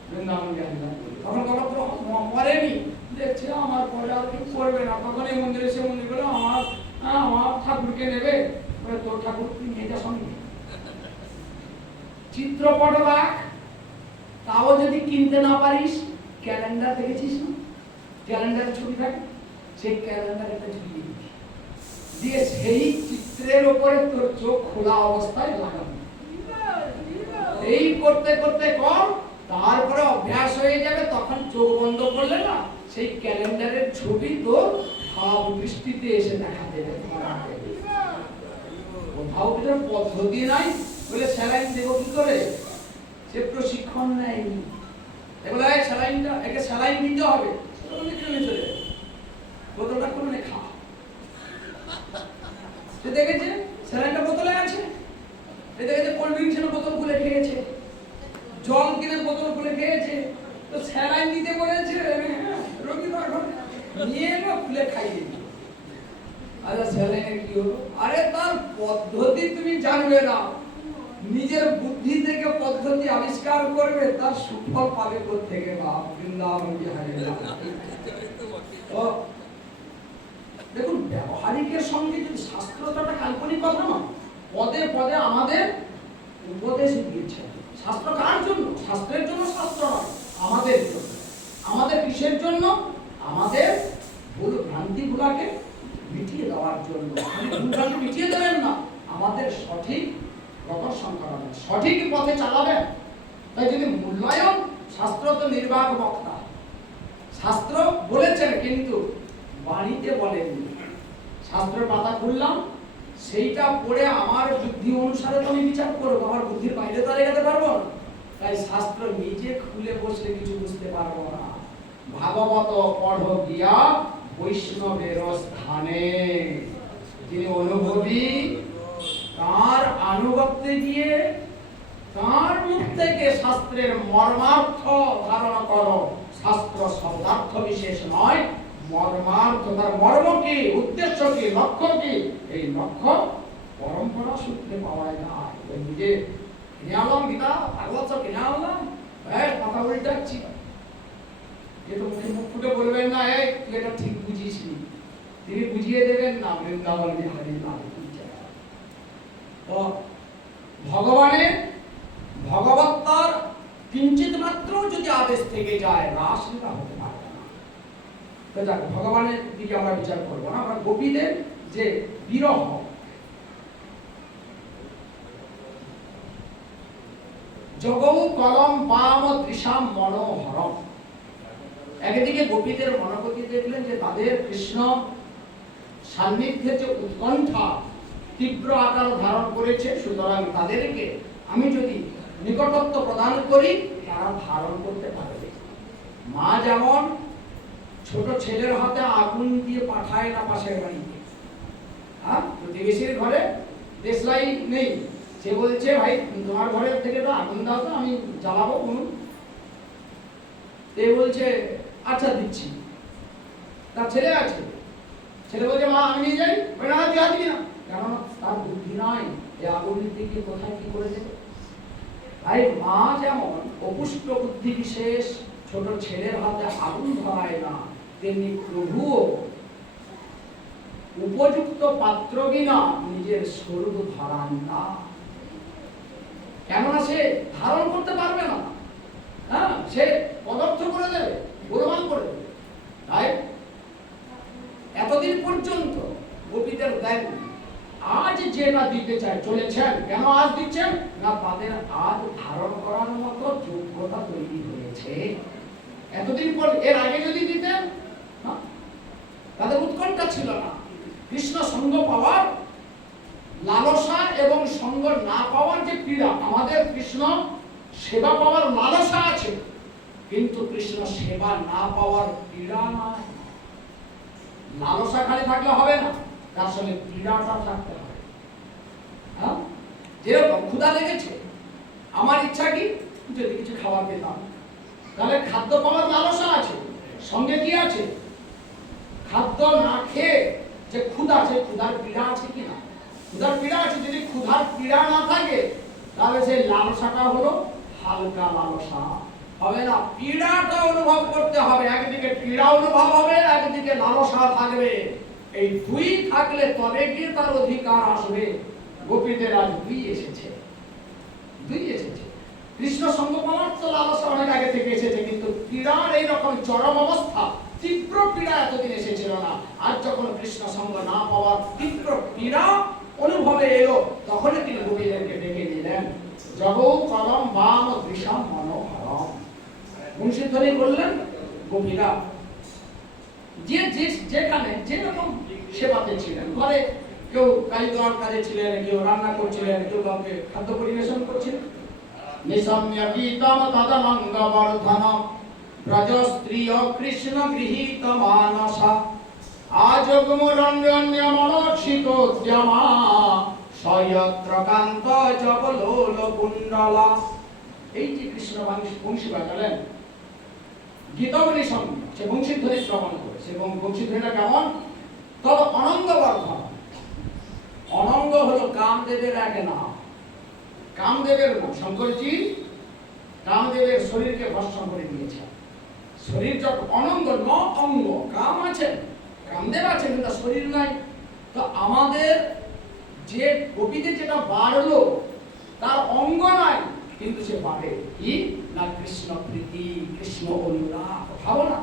বৃন্দাবন বিহারী লাল। তখন বলগ্রহ মরেনি, দেখছে আমার পরে আর কেউ করবে না। তখন এই মন্দিরে এসে মন্দির বলে, আমার ঠাকুরকে নেবে? বলে, তোর ঠাকুর তুই নিয়ে যা সঙ্গে। চিত্রপট রাখ, তাও যদি কিনতে না পারিস, ক্যালেন্ডার দেখেছিস না, ক্যালেন্ডারে ছবি থাকে, সেই ক্যালেন্ডার একটা ঝুলিয়ে দিবি, দিয়ে সেই চিত্রের উপরে তোর চোখ খোলা অবস্থায় লাগাবি। এই করতে করতে কর, তারপরে অভ্যাস হয়ে যাবে। তখন চোখ বন্ধ করলে না, সেই ক্যালেন্ডারের ছবি তোর ভাব দৃষ্টিতে এসে দেখা দেবে। কোথাও কিছু পদ্ধতি নাই, বলে স্যালাইন দেবো কি করে? সে প্রশিক্ষণ নেয়নি। এগুলো স্যালাইনটা, একে স্যালাইন দিতে হবে, বোতলটা করে খা। সে দেখেছে স্যালাইনটা বোতলে আছে, সে দেখেছে কোল্ড ড্রিঙ্কসের বোতল খুলে খেয়েছে, জল কিনে বোতল খুলে খেয়েছে, তো স্যালাইন দিতে বলেছে, রোগী তো এখন নিয়ে এলো, খুলে খাইয়ে দিল। আচ্ছা, স্যালাইনের কি হলো? আরে তার পদ্ধতি তুমি জানবে না, নিজের বুদ্ধি থেকে পদ্ধতি আবিষ্কার করবে, তার সুফল পাবে কোত্থেকে? বাপ বৃন্দাবন বিহারী লাল। দেখুন, ব্যবহারিকের সঙ্গে যদি শাস্ত্রটা কাল্পনিক কথা না, পদে পদে আমাদের উপদেশ দিয়েছে। শাস্ত্র কার জন্য? শাস্ত্রের জন্য শাস্ত্র নয়, আমাদের জন্য। আমাদের কিসের জন্য? আমাদের ভুল ভ্রান্তিগুলোকে মিটিয়ে দেওয়ার জন্য। ভুলভ্রান্তি মিটিয়ে দেবেন না, আমাদের সঠিক প্রদর্শন করাবেন, সঠিক পথে চালাবেন। তাই যদি মূল্যায়ন, শাস্ত্র তো নির্বাক বক্তা, শাস্ত্র বলেছেন কিন্তু বাণীতে বলেননি। শাস্ত্রের পাতা খুললাম, সেইটা পড়ে আমার বুদ্ধি অনুসারে তো আমি বিচার করবো, আমার বুদ্ধির বাইরে তো রেখাতে পারবো না। তাই শাস্ত্র নিজে খুলে বসলে কিছু বুঝতে পারবো না। ভাগবত পঢ় গিয়া বৈষ্ণবের স্থানে, যিনি অনুভবী, তার আনুগত্যে গিয়ে তার মুখ থেকে শাস্ত্রের মর্মার্থ ধারণা করো। শাস্ত্র শব্দার্থ বিশেষ নয়, মর্মার্থ, তার মর্ম কি, উদ্দেশ্য কি, লক্ষ্য কি, এই লক্ষ্য পরম্পরা সূত্রে পাওয়া যায়। নিজে কিনে আনলাম গীতা, ভাগবত সব কিনে আনলাম, কথা উল্টাচ্ছি, যেহেতু মুখে মুখ ফুটে বলবেন না, এই তুই এটা ঠিক বুঝিস নি, তিনি বুঝিয়ে দেবেন না। বৃন্দাবন বিহারী লাল। তো ভগবানের ভগবত্তার কিঞ্চিত মাত্র যদি আদেশ থেকে যায়, রাসলীলা হতে পারবে না। তো যাক, ভগবানের দিকে আমরা বিচার করবো না, আমরা গোপীদের যে বিরহ, জগৌ কলম পাম দৃশাম মনোহরম, একদিকে গোপীদের মনোগতি দেখলেন যে তাদের কৃষ্ণ সান্নিধ্যের যে উৎকণ্ঠা তীব্র আকার ধারণ করেছে, সুতরাং তাদেরকে আমি যদি নিকটত্ব প্রদান করি তারা ধারণ করতে পারবে। মা যেমন ছোট ছেলের হাতে আগুন দিয়ে পাঠায় না পাশের বাড়িতে, হ্যাঁ, প্রতিবেশীর ঘরে দেশলাই নেই, সে বলছে ভাই তোমার ঘরের থেকে তো আগুন দাও তো, আমি জ্বালাবো উনুন। এ বলছে আচ্ছা দিচ্ছি। তার ছেলে আছে, ছেলে বলছে মা আমি নিয়ে যাই, না তুই আসবি না, কেননা তার বুদ্ধি নাই এই আগুনের দিকে কোথায় কি করে দেবে। তাই মা যেমন অপুষ্ট বুদ্ধি বিশেষ ছোট ছেলের হাতে আগুন ধরায় না, তেমনি প্রভুও উপযুক্ত পাত্র বিনা নিজের স্বরূপ ধরান না, কেননা সে ধারণ করতে পারবে না, হ্যাঁ, সে পদার্থ করে দেবে, গোলমাল করে দেবে। তাই এতদিন পর্যন্ত গোপীদের দেন, আজ যেটা দিতে চায় চলেছেন, কেন আজ দিচ্ছেন না তাদের আজ ধারণ করার মতো যোগ্যতা তৈরি হয়েছে। এতদিন পর এর আগে যদি দিতেন তাদের উৎকণ্ঠা ছিল না, কৃষ্ণ সঙ্গ পাওয়ার লালসা এবং সঙ্গ না পাওয়ার যে পীড়া। আমাদের কৃষ্ণ সেবা পাওয়ার লালসা আছে, কিন্তু কৃষ্ণ সেবা না পাওয়ার পীড়া নাই। লালসা খালি থাকলে হবে না, তার সঙ্গে পীড়াটা থাকতে হবে। হ্যাঁ, যেরকম ক্ষুধা লেগেছে, আমার ইচ্ছা কি যদি কিছু খাবার পেতাম, তাহলে খাদ্য পাওয়ার লালসা আছে, সঙ্গে কি আছে খাদ্য না খেয়ে যে ক্ষুধা, আছে ক্ষুধার পীড়া আছে কিনা, ক্ষুধার পীড়া আছে। যদি ক্ষুধার পীড়া না থাকে তাহলে সেই লালসাটা হলো হালকা লালসা, হবে না। পীড়াটা অনুভব করতে হবে, একদিকে পীড়া অনুভব হবে, একদিকে লালসা থাকবে। এই দুই থাকলে তবে গিয়ে তার অধিকার আসবে। গোপীদের আজ দুই এসেছে, দুই এসেছে। কৃষ্ণ সঙ্গ পাওয়ার তো লালসা অনেক আগে থেকে এসেছে, কিন্তু পীড়ার এইরকম চরম অবস্থা, তীব্র পীড়া এতদিন এসেছিল না। আজ যখন কৃষ্ণ সঙ্গ না পাওয়ার তীব্র পীড়া অনুভবে এলো, তখনই তিনি গোপীদেরকে ডেকে নিলেন। জগৌ কলম বাম দৃশম মনোহরম। মুন্সিধ্বনি বললেন গোপীরা যে যেখানে যেরকম সেবাতে ছিলেন, ঘরে কেউ কাজ দেওয়ার কাজে ছিলেন, কেউ রান্না করছিলেন, কেউ কাউকে খাদ্য পরিবেশন করছিলেন। নিসম্য গীতম তদনঙ্গ বর্ধনম ব্রজ স্ত্রিয় কৃষ্ণ গৃহীত মানসা আজগমরণ্যন্য মনোক্ষিতোদ্যমা সয়ত্র কান্ত জবলোল কুণ্ডলা। এই যে কৃষ্ণ বংশী বাজালেন গীতমণি সঙ্গে, সে বংশীধ্বনি শ্রবণ করেছে, এবং বংশীধ্বনিটা কেমন, তবে অনঙ্গ বর্ধন। অনঙ্গ হলো কামদেবের এক নাম, কামদেবের নাম। শঙ্করজি কামদেবের শরীরকে ভস্ম করে দিয়েছেন। শরীর যখন অনঙ্গ, ন অঙ্গ, কাম আছেন, কামদেব আছেন, কিন্তু শরীর নাই। তো আমাদের যে গোপীদের যেটা বাড়লো তার অঙ্গ নাই, কিন্তু সে বাড়ে কি না কৃষ্ণ প্রীতি, কৃষ্ণ অনুরাগ, ভাবনা,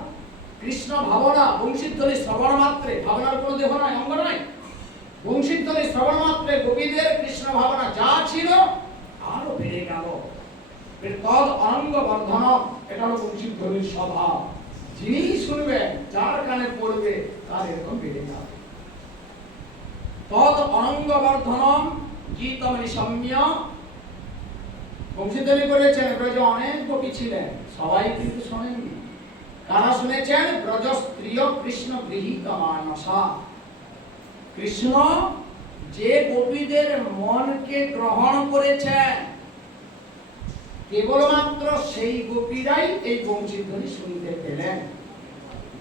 কৃষ্ণ ভাবনা। বংশীধ্বনি শ্রবণ মাত্রে, ভাবনার কোনো দেহ নাই, অঙ্গ নাই, বংশীধ্বনি শ্রবণ মাত্রে গোপীদের কৃষ্ণ ভাবনা যা ছিল আরো বেড়ে গেল। তদ অনঙ্গ বর্ধন, এটা হলো বংশীধ্বনির স্বভাব। যিনি শুনবেন, যার কানে পড়বে, তার এরকম বেড়ে যাবে। তদ অনঙ্গ বর্ধনম গীতমণি সৌম্য। বংশীধ্বনি করেছেন, ব্রজে অনেক গোপী ছিলেন, সবাই কিন্তু শোনেননি। কারা শুনেছেন? ব্রজ স্ত্রীয় কৃষ্ণ গৃহীত মানসা। কৃষ্ণ যে গোপীদের মনকে গ্রহণ করেছেন, কেবলমাত্র সেই গোপীরাই এই বংশীধ্বনি শুনতে পেলেন।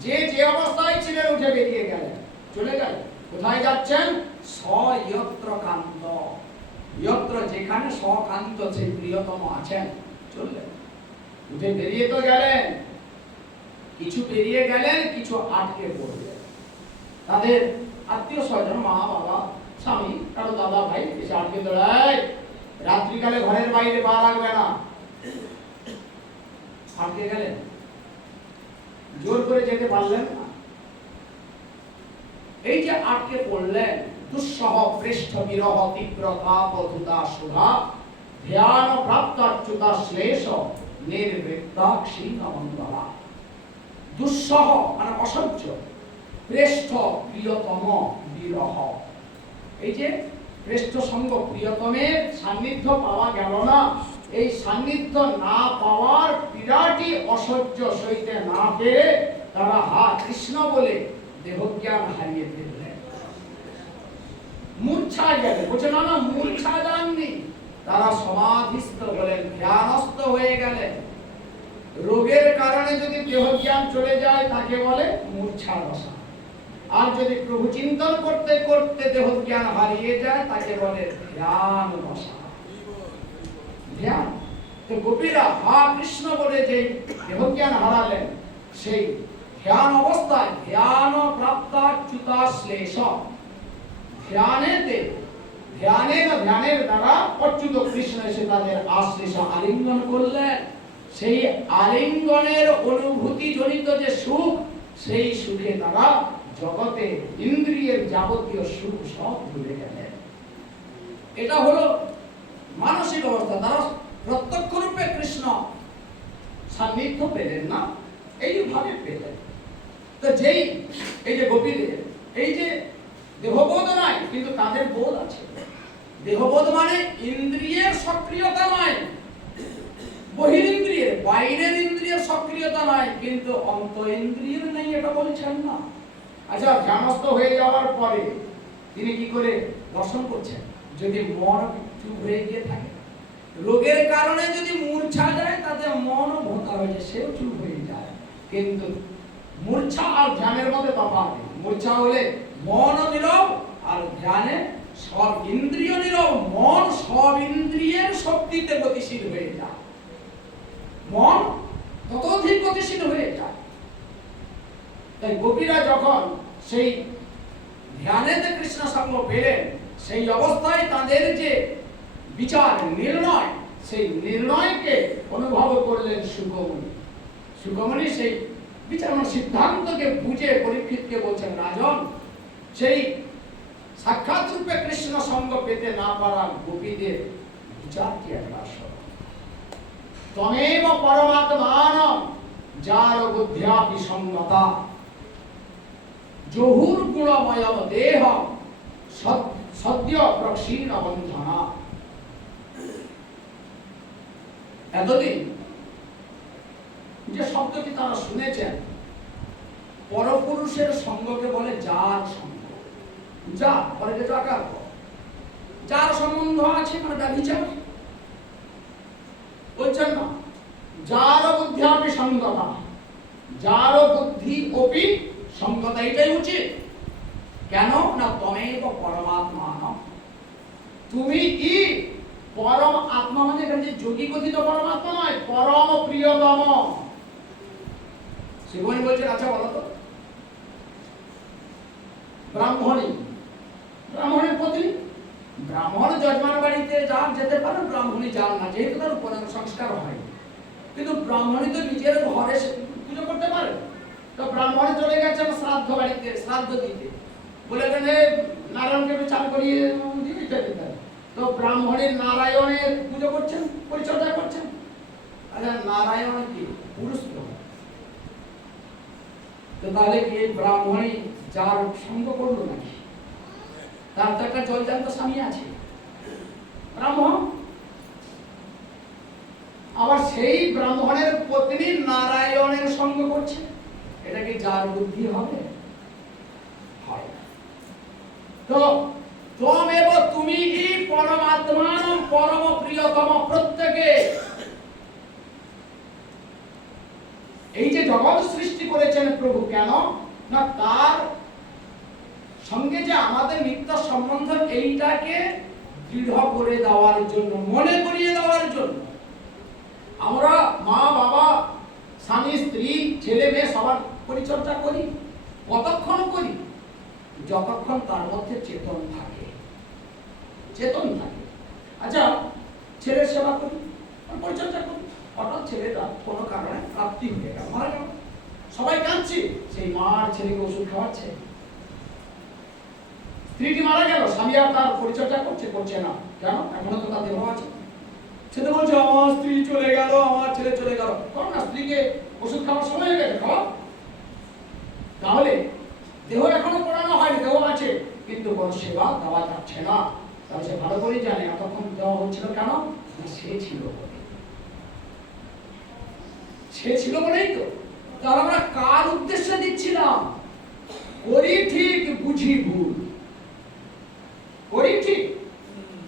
যে যে অবস্থায় ছিলেন উঠে বেরিয়ে গেলেন, চলে গেলেন। কোথায় যাচ্ছেন? সয়ত্র কান্ত, যত্র যেখানে সকান্ত সেই প্রিয়তম আছেন, চললেন, উঠে বেরিয়ে তো গেলেন। কিছু বেরিয়ে গেলেন, কিছু আটকে পড়লেন। তাদের আত্মীয় স্বজন, মা বাবা, স্বামী, কারো দাদা ভাই এসে আটকে দাঁড়ায়, রাত্রিকালে ঘরের বাইরে পা রাখবে না। আটকে গেলেন, জোর করে যেতে পারলেন না। এই যে আটকে পড়লেন, দুঃসহ পৃষ্ঠ বিরহ তীব্রতা পথুতা সুধা ধ্যান প্রাপ্তাচ্যুতা শ্লেষ নির্বৃত্তাক্ষী নমন্দলা। দুঃসহ মানে অসহ্য, প্রেষ্ঠ প্রিয়তম বিরহ। এই যে প্রেষ্ঠ সঙ্গ, প্রিয়তমের সান্নিধ্য পাওয়া গেল না, এই সান্নিধ্য না পাওয়ার পীড়াটি অসহ্য সইতে না পেরে তারা হা কৃষ্ণ বলে দেহজ্ঞান হারিয়ে ফেললেন, মূর্ছা গেলেন। বলছে না না, মূর্ছা যাননি, তারা সমাধিস্থ হলেন, ধ্যানস্থ হয়ে গেলেন। রোগের কারণে যদি দেহজ্ঞান চলে যায় তাকে বলে মূর্ছা দশা, আর যদি প্রভু চিন্তন করতে করতে দেহজ্ঞান হারিয়ে যায় তাকে বলে ধ্যান দশা। ধ্যান। তো গোপীরা হা কৃষ্ণ বলে যে দেহজ্ঞান হারালেন, সেই ধ্যান অবস্থায় ধ্যান প্রাপ্তাচ্যুতা শ্লেষ, ধ্যানের দ্বারা অচ্যুত কৃষ্ণ এসে তাদের আশ্লেষ আলিঙ্গন করলেন। সেই আলিঙ্গনের অনুভূতি জনিত যে সুখ, সেই সুখে তারা জগতে ইন্দ্রিয়ের যাবতীয় সুখ সব ভুলে গেলেন। এটা হলো মানসিক অবস্থা। তারা প্রত্যক্ষ রূপে কৃষ্ণ সান্নিধ্য পেলেন না, এইভাবে পেলেন। তো যেই এই যে গোপীদের এই যে দেহবোধ নাই, কিন্তু তাদের বোধ আছে। দেহবোধ মানে ইন্দ্রিয়ের সক্রিয়তা নয়, বহিরিন্দ্রিয়ের বাইরের ইন্দ্রিয়ের সক্রিয়তা নয়, কিন্তু অন্ত ইন্দ্রিয়ের নেই, এটা বলছেন না। আচ্ছা, ধ্যানস্থ হয়ে যাওয়ার পরে তিনি কি করে দর্শন করছেন? যদি মন চুপ হয়ে গিয়ে থাকে, রোগের কারণে যদি মূর্ছা যায় তাতে মনও ভোতা হয়ে যায়, সেও চুপ হয়ে যায়। কিন্তু মূর্ছা আর ধ্যানের মধ্যে তফাৎ নেই। মূর্ছা হলে মন নীরব, আর ধ্যানে সব ইন্দ্রিয় নীরব। মন সব ইন্দ্রিয়ের শক্তিতে গতিশীল হয়ে যায়, মন ততোধিক গতিশীল হয়ে যায়। তাই গোপীরা যখন সেই ধ্যানেতে কৃষ্ণ সঙ্গ পেলেন, সেই অবস্থায় তাদের যে বিচার নির্ণয়, সেই নির্ণয়কে অনুভব করলেন সুখমণি। সুখমণি সেই বিচার সিদ্ধান্তকে বুঝে পরীক্ষিতকে বলছেন, রাজন, সেই সাক্ষাৎ রূপে কৃষ্ণ সঙ্গ পেতে না পারা গোপীদের বিচারটি একবার শোনো। তমেব পরমাত্মানম যার বুদ্ধ্যাপি সঙ্গতা, জহুর গুণময় দেহ সদ্য প্রক্ষীণ বন্ধনা। এতদিন যে শব্দটি তারা শুনেছেন, পরপুরুষের সঙ্গকে বলে যার সঙ্গ। যা পরে যে আকার, যার সম্বন্ধ আছে মানে ব্যভিচার। বলছেন না, যার বুদ্ধ্যাপি সঙ্গতা, যার বুদ্ধি অপি সঙ্গতা, এটাই উচিত। কেন না তমেব পরমাত্মা, তুমি কি পরম আত্মা, মানে এখানে যে যোগী কথিত পরমাত্মা নয়, পরম প্রিয়তম। শিবনী বলছেন, আচ্ছা বলো তো, ব্রাহ্মণের পত্নী, ব্রাহ্মণ যজমান বাড়িতে যান যেতে পারে, ব্রাহ্মণী যান না, যেহেতু তার উপর সংস্কার হয়। কিন্তু ব্রাহ্মণী তো নিজের ঘরে পুজো করতে পারে। তো ব্রাহ্মণে চলে গেছেন শ্রাদ্ধ বাড়িতে শ্রাদ্ধ দিতে, বলে নারায়ণকে একটু চাল করিয়ে দিতে। তো ব্রাহ্মণের নারায়ণের পুজো করছেন, পরিচর্যা করছেন। আচ্ছা, নারায়ণ কি পুরুষ? তো তাহলে কি ব্রাহ্মণী যার সঙ্গ করলো নাকি? তার তো একটা জলজান্ত স্বামী আছে, ব্রাহ্মণ। আবার সেই ব্রাহ্মণের পত্নী নারায়ণের সঙ্গ করছে, এটা কি যার বুদ্ধি হবে? হয় না। তো ত্বমেব, তুমি কি পরমাত্মান পরম প্রিয়তম। প্রত্যেকে এই যে জগৎ সৃষ্টি করেছেন প্রভু, কেন না তার সঙ্গে যে আমাদের নিত্য সম্বন্ধ, এইটাকে দৃঢ় করে দেওয়ার জন্য, মনে করিয়ে দেওয়ার জন্য। আমরা মা বাবা স্বামী স্ত্রী ছেলে মেয়ে সবার পরিচর্যা করি, কতক্ষণ করি? যতক্ষণ তার মধ্যে চেতন থাকে, চেতন থাকে। আচ্ছা, ছেলের সেবা করি, পরিচর্যা করি, হঠাৎ ছেলেটা কোনো কারণে প্রাপ্তি হয়ে গেল, মারা গেল, সবাই কাঁদছে, সেই মার ছেলেকে ওষুধ খাওয়াচ্ছে। স্ত্রীটি মারা গেল, স্বামী আর তার পরিচর্যা করছে না, কেন? এখনো তো তার দেহ আছে। সে তো বলছে, আমার স্ত্রী চলে গেল, আমার ছেলে চলে গেল। কারণ না, স্ত্রীকে ওষুধ খাওয়ার সময় হয়ে গেছে, খাওয়া তাহলে দেহ এখনো পড়ানো হয়নি, দেহ আছে কিন্তু কোনো সেবা দেওয়া যাচ্ছে না। তাহলে সে ভালো করে জানে এতক্ষণ দেওয়া হচ্ছিল কেন, সে ছিল বলে, সে ছিল বলেই তো। তাহলে আমরা কার উদ্দেশ্যে দিচ্ছিলাম? করি ঠিক বুঝি ভুল, করি ঠিক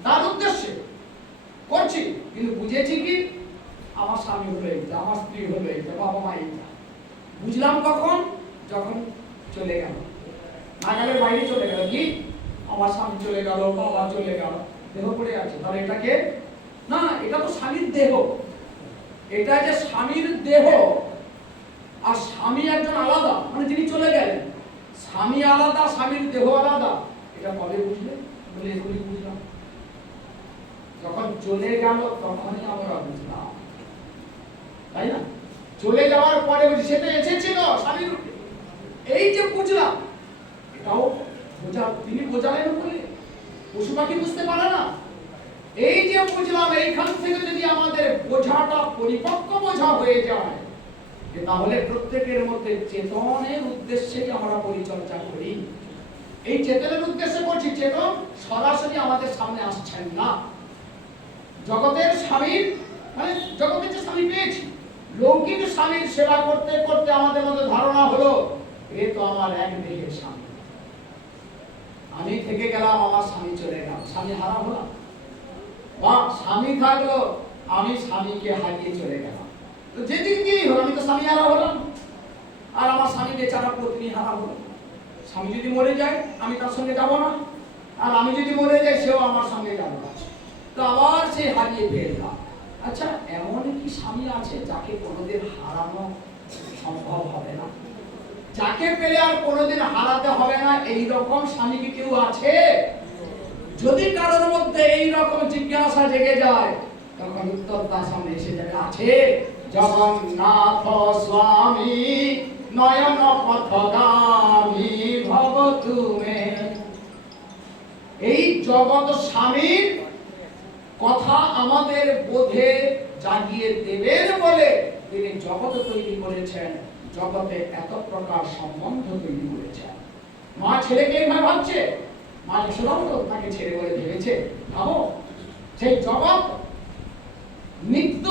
তার উদ্দেশ্যে করছি, কিন্তু বুঝেছি কি আমার স্বামী হলো এইটা, আমার স্ত্রী হলো এইটা, বাবা মা এইটা। বুঝলাম কখন? যখন চলে গেল, নাগালের বাইরে চলে গেল, কি আমার স্বামী চলে গেল, বাবা চলে গেল, দেহ পড়ে আছে। তাহলে এটাকে না, এটা তো স্বামীর দেহ, এটা যে স্বামীর দেহ আর স্বামী একজন আলাদা, মানে যিনি চলে গেলেন, স্বামী আলাদা, স্বামীর দেহ আলাদা। এটা কবে বুঝলে? বলে এগুলি বুঝলাম যখন চলে গেল, তখনই আমরা বুঝলাম, তাই না? চলে যাওয়ার পরে বুঝি সে তো এসেছিল স্বামীর, এই যে বুঝলাম, এটাও বোঝা, তিনি বোঝালেন বলে পশু পাখি বুঝতে পারে না। এই যে বুঝলাম, এইখান থেকে যদি আমাদের বোঝাটা পরিপক্ক বোঝা হয়ে যায়, তাহলে প্রত্যেকের মধ্যে চেতনের উদ্দেশ্যেই আমরা পরিচর্যা করি। এই চেতনের উদ্দেশ্যে করছি, চেতন সরাসরি আমাদের সামনে আসছেন না। জগতের স্বামীর, মানে জগতের যে স্বামী পেয়েছি, লৌকিক স্বামীর সেবা করতে করতে আমাদের মধ্যে ধারণা হলো এ তো আমার এক দেহের স্বামী, আমি থেকে গেলাম, আমার স্বামী চলে গেল, স্বামী হারা হলাম। বা স্বামী থাকলো, আমি স্বামীকে হারিয়ে চলে গেলাম, তো যেদিক দিয়েই হলো আমি তো স্বামী হারা হলাম। আর আমার স্বামী বেচারা পত্নী হারা হলো। স্বামী যদি মরে যায় আমি তার সঙ্গে যাব না, আর আমি যদি মরে যাই সেও আমার সঙ্গে যাবে না, তো আবার সে হারিয়ে ফেললাম। আচ্ছা, এমন কি স্বামী আছে যাকে কোনোদিন হারানো সম্ভব হবে না, যাকে পেলে আর কোনোদিন হারাতে হবে না, এই রকম স্বামী কি কেউ আছে? যদি কারোর মধ্যে এই রকম জিজ্ঞাসা জেগে যায়, তখন উত্তর তার সামনে এসে যাবে, আছে। জগন্নাথ স্বামী নয়ন পথগামী ভব তুমে। এই জগৎ স্বামীর কথা আমাদের বোধে জাগিয়ে দেবেন বলে তিনি জগৎ তৈরি করেছেন, জগতে এত প্রকার সম্বন্ধ তৈরি করেছেন। মা ছেলেকে এইভাবে ভাবছে, মা যশোদাও তো তাকে ছেড়ে বলে ভেবেছে। ভাবো, সেই জগৎ নিত্য,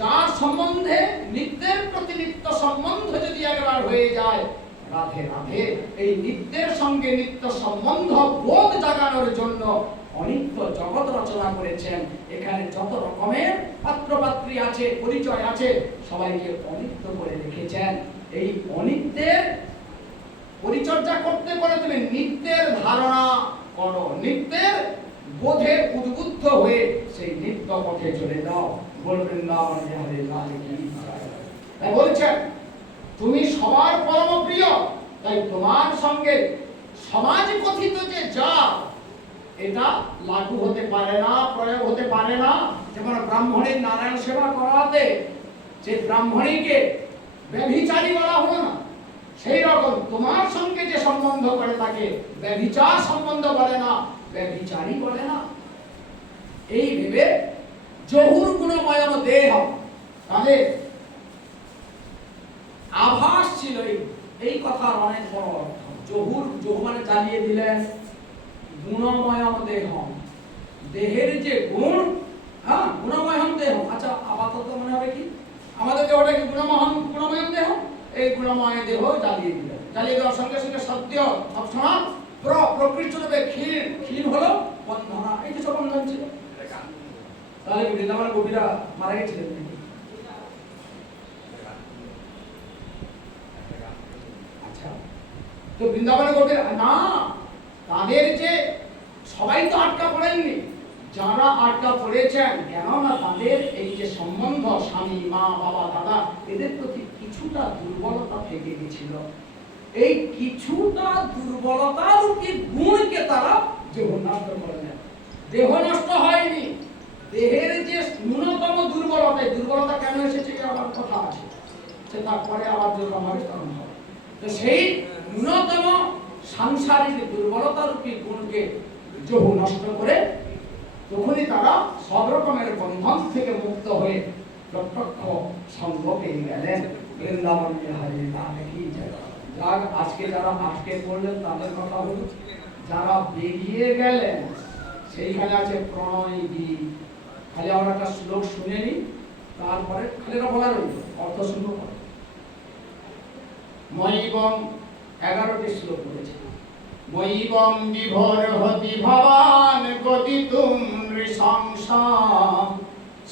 যার সম্বন্ধে নিত্যের প্রতি নিত্য সম্বন্ধ যদি একবার হয়ে যায়, রাধে রাধে, এই নিত্যের সঙ্গে নিত্য সম্বন্ধ বোধ জাগানোর জন্য অনিত্য জগৎ রচনা করেছেন। এখানে যত রকমের পাত্রপাত্রী আছে, পরিচয় আছে, সবাইকে অনিত্য করে রেখেছেন। এই অনিত্যের পরিচর্যা করতে পারে, তুমি নিত্যের ধারণা করো, নিত্যের বোধে উদ্বুদ্ধ হয়ে সেই নিত্য পথে চলে যাও। বলবেন না তাই বলছেন, তুমি সবার পরম প্রিয়, তাই তোমার সঙ্গে সমাজ কথিত যে যা, এটা লাগু হতে পারে না, প্রয়োগ হতে পারে না। যেমন ব্রাহ্মণের নারায়ণ সেবা করাতে যে ব্রাহ্মণীকে ব্যভিচারী বলা হলো না, সেই রকম তোমার সঙ্গে যে সম্বন্ধ করে তাকে ব্যভিচার সম্বন্ধ বলে না, ব্যভিচারী বলে না। এই ভেবে জহুর গুণময় দেহ, তাদের আভাস ছিল এই কথার অনেক বড় অর্থ। জহুর, জহু মানে জ্বালিয়ে দিলেন, গুণময় দেহ, দেহের যে গুণ, হ্যাঁ গুণময় দেহ। আচ্ছা, আপাতত মনে হবে কি আমাদের দেহটা কি গুণময় দেহ? এই গুণময় দেহ জ্বালিয়ে দিল, জ্বালিয়ে দেওয়ার সঙ্গে সঙ্গে সত্য তৎক্ষণাৎ প্রকৃষ্ট রূপে ক্ষীণ, ক্ষীণ হলো বন্ধনা, এই যে সব বন্ধন ছিল। তাহলে বৃন্দাবনের গোপীরা মারা গেছিলেন নাকি? আচ্ছা, তো বৃন্দাবনের গোপীরা না, তাদের যে সবাই তো আটকা পড়েননি, যারা আটকা পড়েছেন, কেননা তাদের এই যে সম্বন্ধ স্বামী, মা, বাবা, দাদা, এদের প্রতি কিছুটা দুর্বলতা থেকে গেছিল। এই কিছুটা দুর্বলতার কি গুণকে তারা দেহ নষ্ট করে নেন। দেহ নষ্ট হয়নি, দেহের যে ন্যূনতম দুর্বলতা, দুর্বলতা কেন এসেছে আমার কথা আছে, সে তারপরে আবার দুর্বল হবে, তখন হবে। তো সেই ন্যূনতম সাংসারিক দুর্বলতার কি গুণকে দেহ নষ্ট করে তখনই তারা সব রকমের বন্ধন থেকে মুক্ত হয়ে প্রত্যক্ষ সঙ্গ পেয়ে গেলেন। বৃন্দাবন হরে নাম কি জয়। যাক, আজকে যারা আটকে পড়লেন তাদের কথা হলো, যারা বেরিয়ে গেলেন সেইখানে আছে প্রণয় গীত। খালি আমরা একটা শ্লোক শুনে নিই, তারপরে খালি এটা বলা রইল, অর্থ শুনবো। ময়িবম 11টি শ্লোক বলেছে। ময়িবম বিভোর হতি ভবান গদিতুম নৃশংসা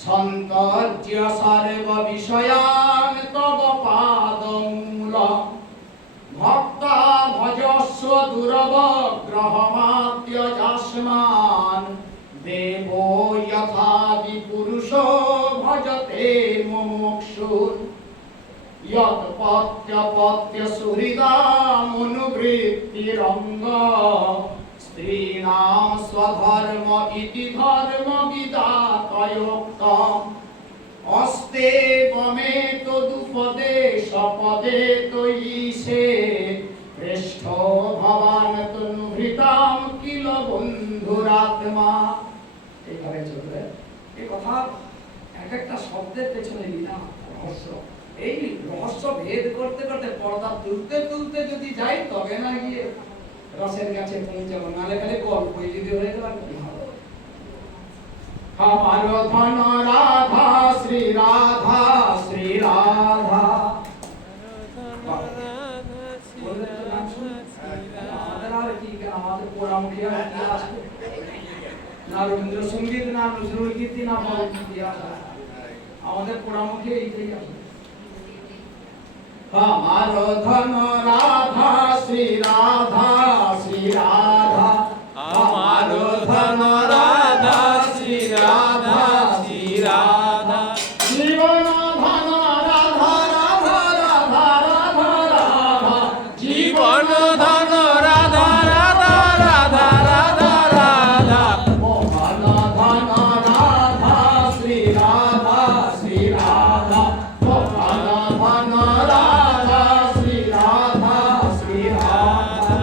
সন্তর্জ্য সর্ব বিষয়ান তব পাদমূল ভক্তা ভজস্ব দুরবগ্রহমাত্যজাস্মান দেবো যথাদি পুরুষো ভজতে মুমুক্ষুর যৎ পত্য পত্য সুহৃদামনুবৃত্তিরঙ্গ স্ত্রীণাম স্বধর্ম ইতি ধর্ম বিদাতয়োক্তম অস্তে বমে তদুপদেশ পদে তৈষে পৃষ্ঠ ভবান তনুভৃতাম কিল বন্ধুরাত্মা। এইভাবে চলবে। এই কথা এক একটা শব্দের পেছনে লীলা রহস্য। এই রহস্য ভেদ করতে করতে পর্দা তুলতে তুলতে যদি যাই তবে না গিয়ে রসের কাছে পৌঁছাবো, নালে খালি গল্পই যদি হয়ে গেল কি হবে। আমার ধন রাধা শ্রী রাধা শ্রী রাধা। আমাদের আর কি, আমাদের পোড়ামুখী আর কি আসবে না, রবীন্দ্রসঙ্গীত না, নজরুল গীতি না, আমাদের পোড়ামুখী এইটাই আসবে। আমার ধন রাধা শ্রী রাধা শ্রী রাধা। আমার ধন রাধা শ্রী রাধা শ্রী রাধা। জীবন ধন রাধা রাধা রাধা রাধা রাধা। জীবন ধন রাধা রাধা রাধা রাধা রাধা। মোহন ধন রাধা শ্রী রাধা শ্রী রাধা। মোহন ধন রাধা শ্রী রাধা শ্রী রাধা।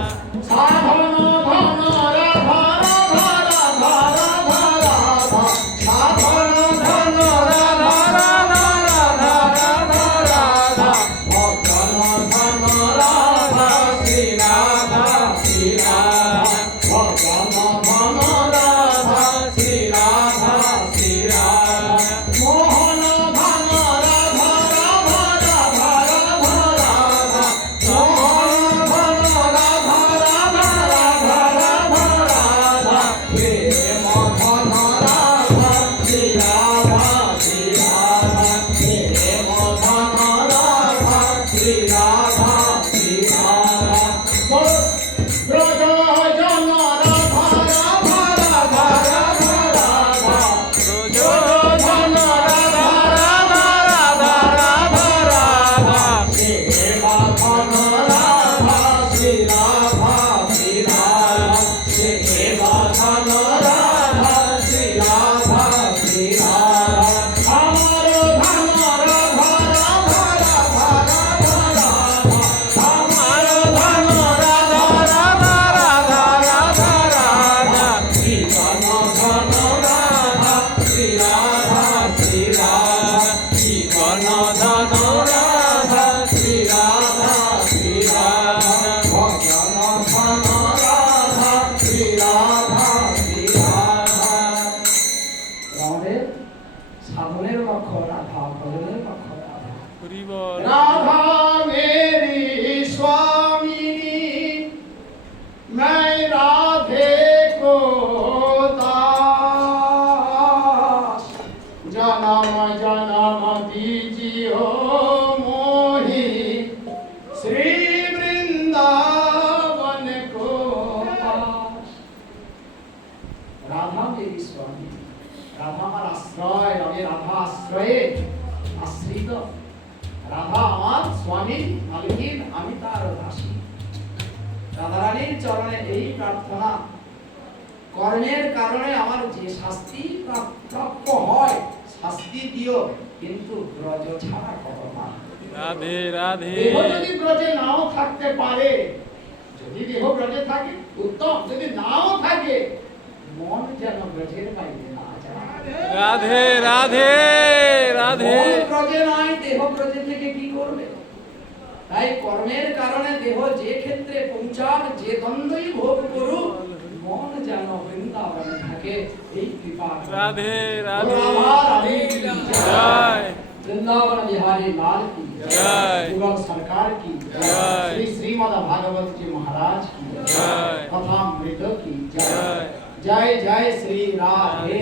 সাধন ধন রাধা রাধা রাধা রাধা রাধা। সাধন ধন রাধা রাধা রাধা রাধা রাধা। ভজন ধন রাধা শ্রী রাধা শ্রী রাধা। ভজন ধন রাধা শ্রী রাধা শ্রী রাধা। মোহন ধন রাধা রাধা রাধা রাধা রাধা। মোহন ধন রাধা রাধা রাধা রাধা রাধা। প্রেম ধন রাধা শ্রী রাধা শ্রী রাধা। প্রেম ধন রাধা শ্রী রাধা শ্রী রাধা। ব্রজ জন রাধা রাধা রাধা রাধা রাধা। ব্রজ জন রাধা রাধা রাধা রাধা রাধা। সেবা ধন রাধা শ্রী রাধা শ্রী রাধা। সেবা ধন রাধা শ্রী রাধা শ্রী রাধা। আমার ধন রাধা রাধা রাধা রাধা রাধা। আমার ধন রাধা রাধা রাধা রাধা রাধা। জীবন ধন রাধা শ্রী রাধা শ্রী রাধা। জীবন ধন রাধা শ্রী রাধা শ্রী রাধা। ভজন ধন রাধা শ্রী রাধা শ্রী রাধা। আমাদের সাধনের লক্ষ্য রাধা, ভজনের লক্ষ্য রাধা। राधा मेरी स्वामिनी, मैं राधे को दास। जन्म जन्म दीजियो मोहि, श्री वृंदावन को पास। राधा मेरी स्वामी, राधा আমার আশ্রয়, আমি রাধা আশ্রয়ে আশ্রিত। রাধা আমার স্বামী, মালিকিন, আমি তার দাসী। রাধারানীর চরণে এই প্রার্থনা, কর্মের কারণে আমার যে শাস্তি প্রাপ্য হয় শাস্তি দিও, কিন্তু ব্রজ ছাড়া করো না। রাধে রাধে। দেহ যদি ব্রজে নাও থাকতে পারে, যদি দেহ ব্রজে থাকে উত্তম, যদি নাও থাকে মন যেন ব্রজের বাইরে না যায়। রাধে রাধে রাধে। মন ব্রজে নয়, দেহ ব্রজে থেকে কি করবে? তাই তাই কর্মের কারণে দেহ যে ক্ষেত্রে পৌঁছার, যে দ্বন্দ্বই ভোগ করুক, মন যেন বৃন্দাবনে থাকে, এই কৃপা করুন। রাধে রাধে রাধা রাধে কি জয় वृंदावन बिहारी लाल की जय। युगल सरकार की जय। श्री श्रीमद भागवत जी महाराज की जय। कथा मृत की जय। जय जय श्री राधे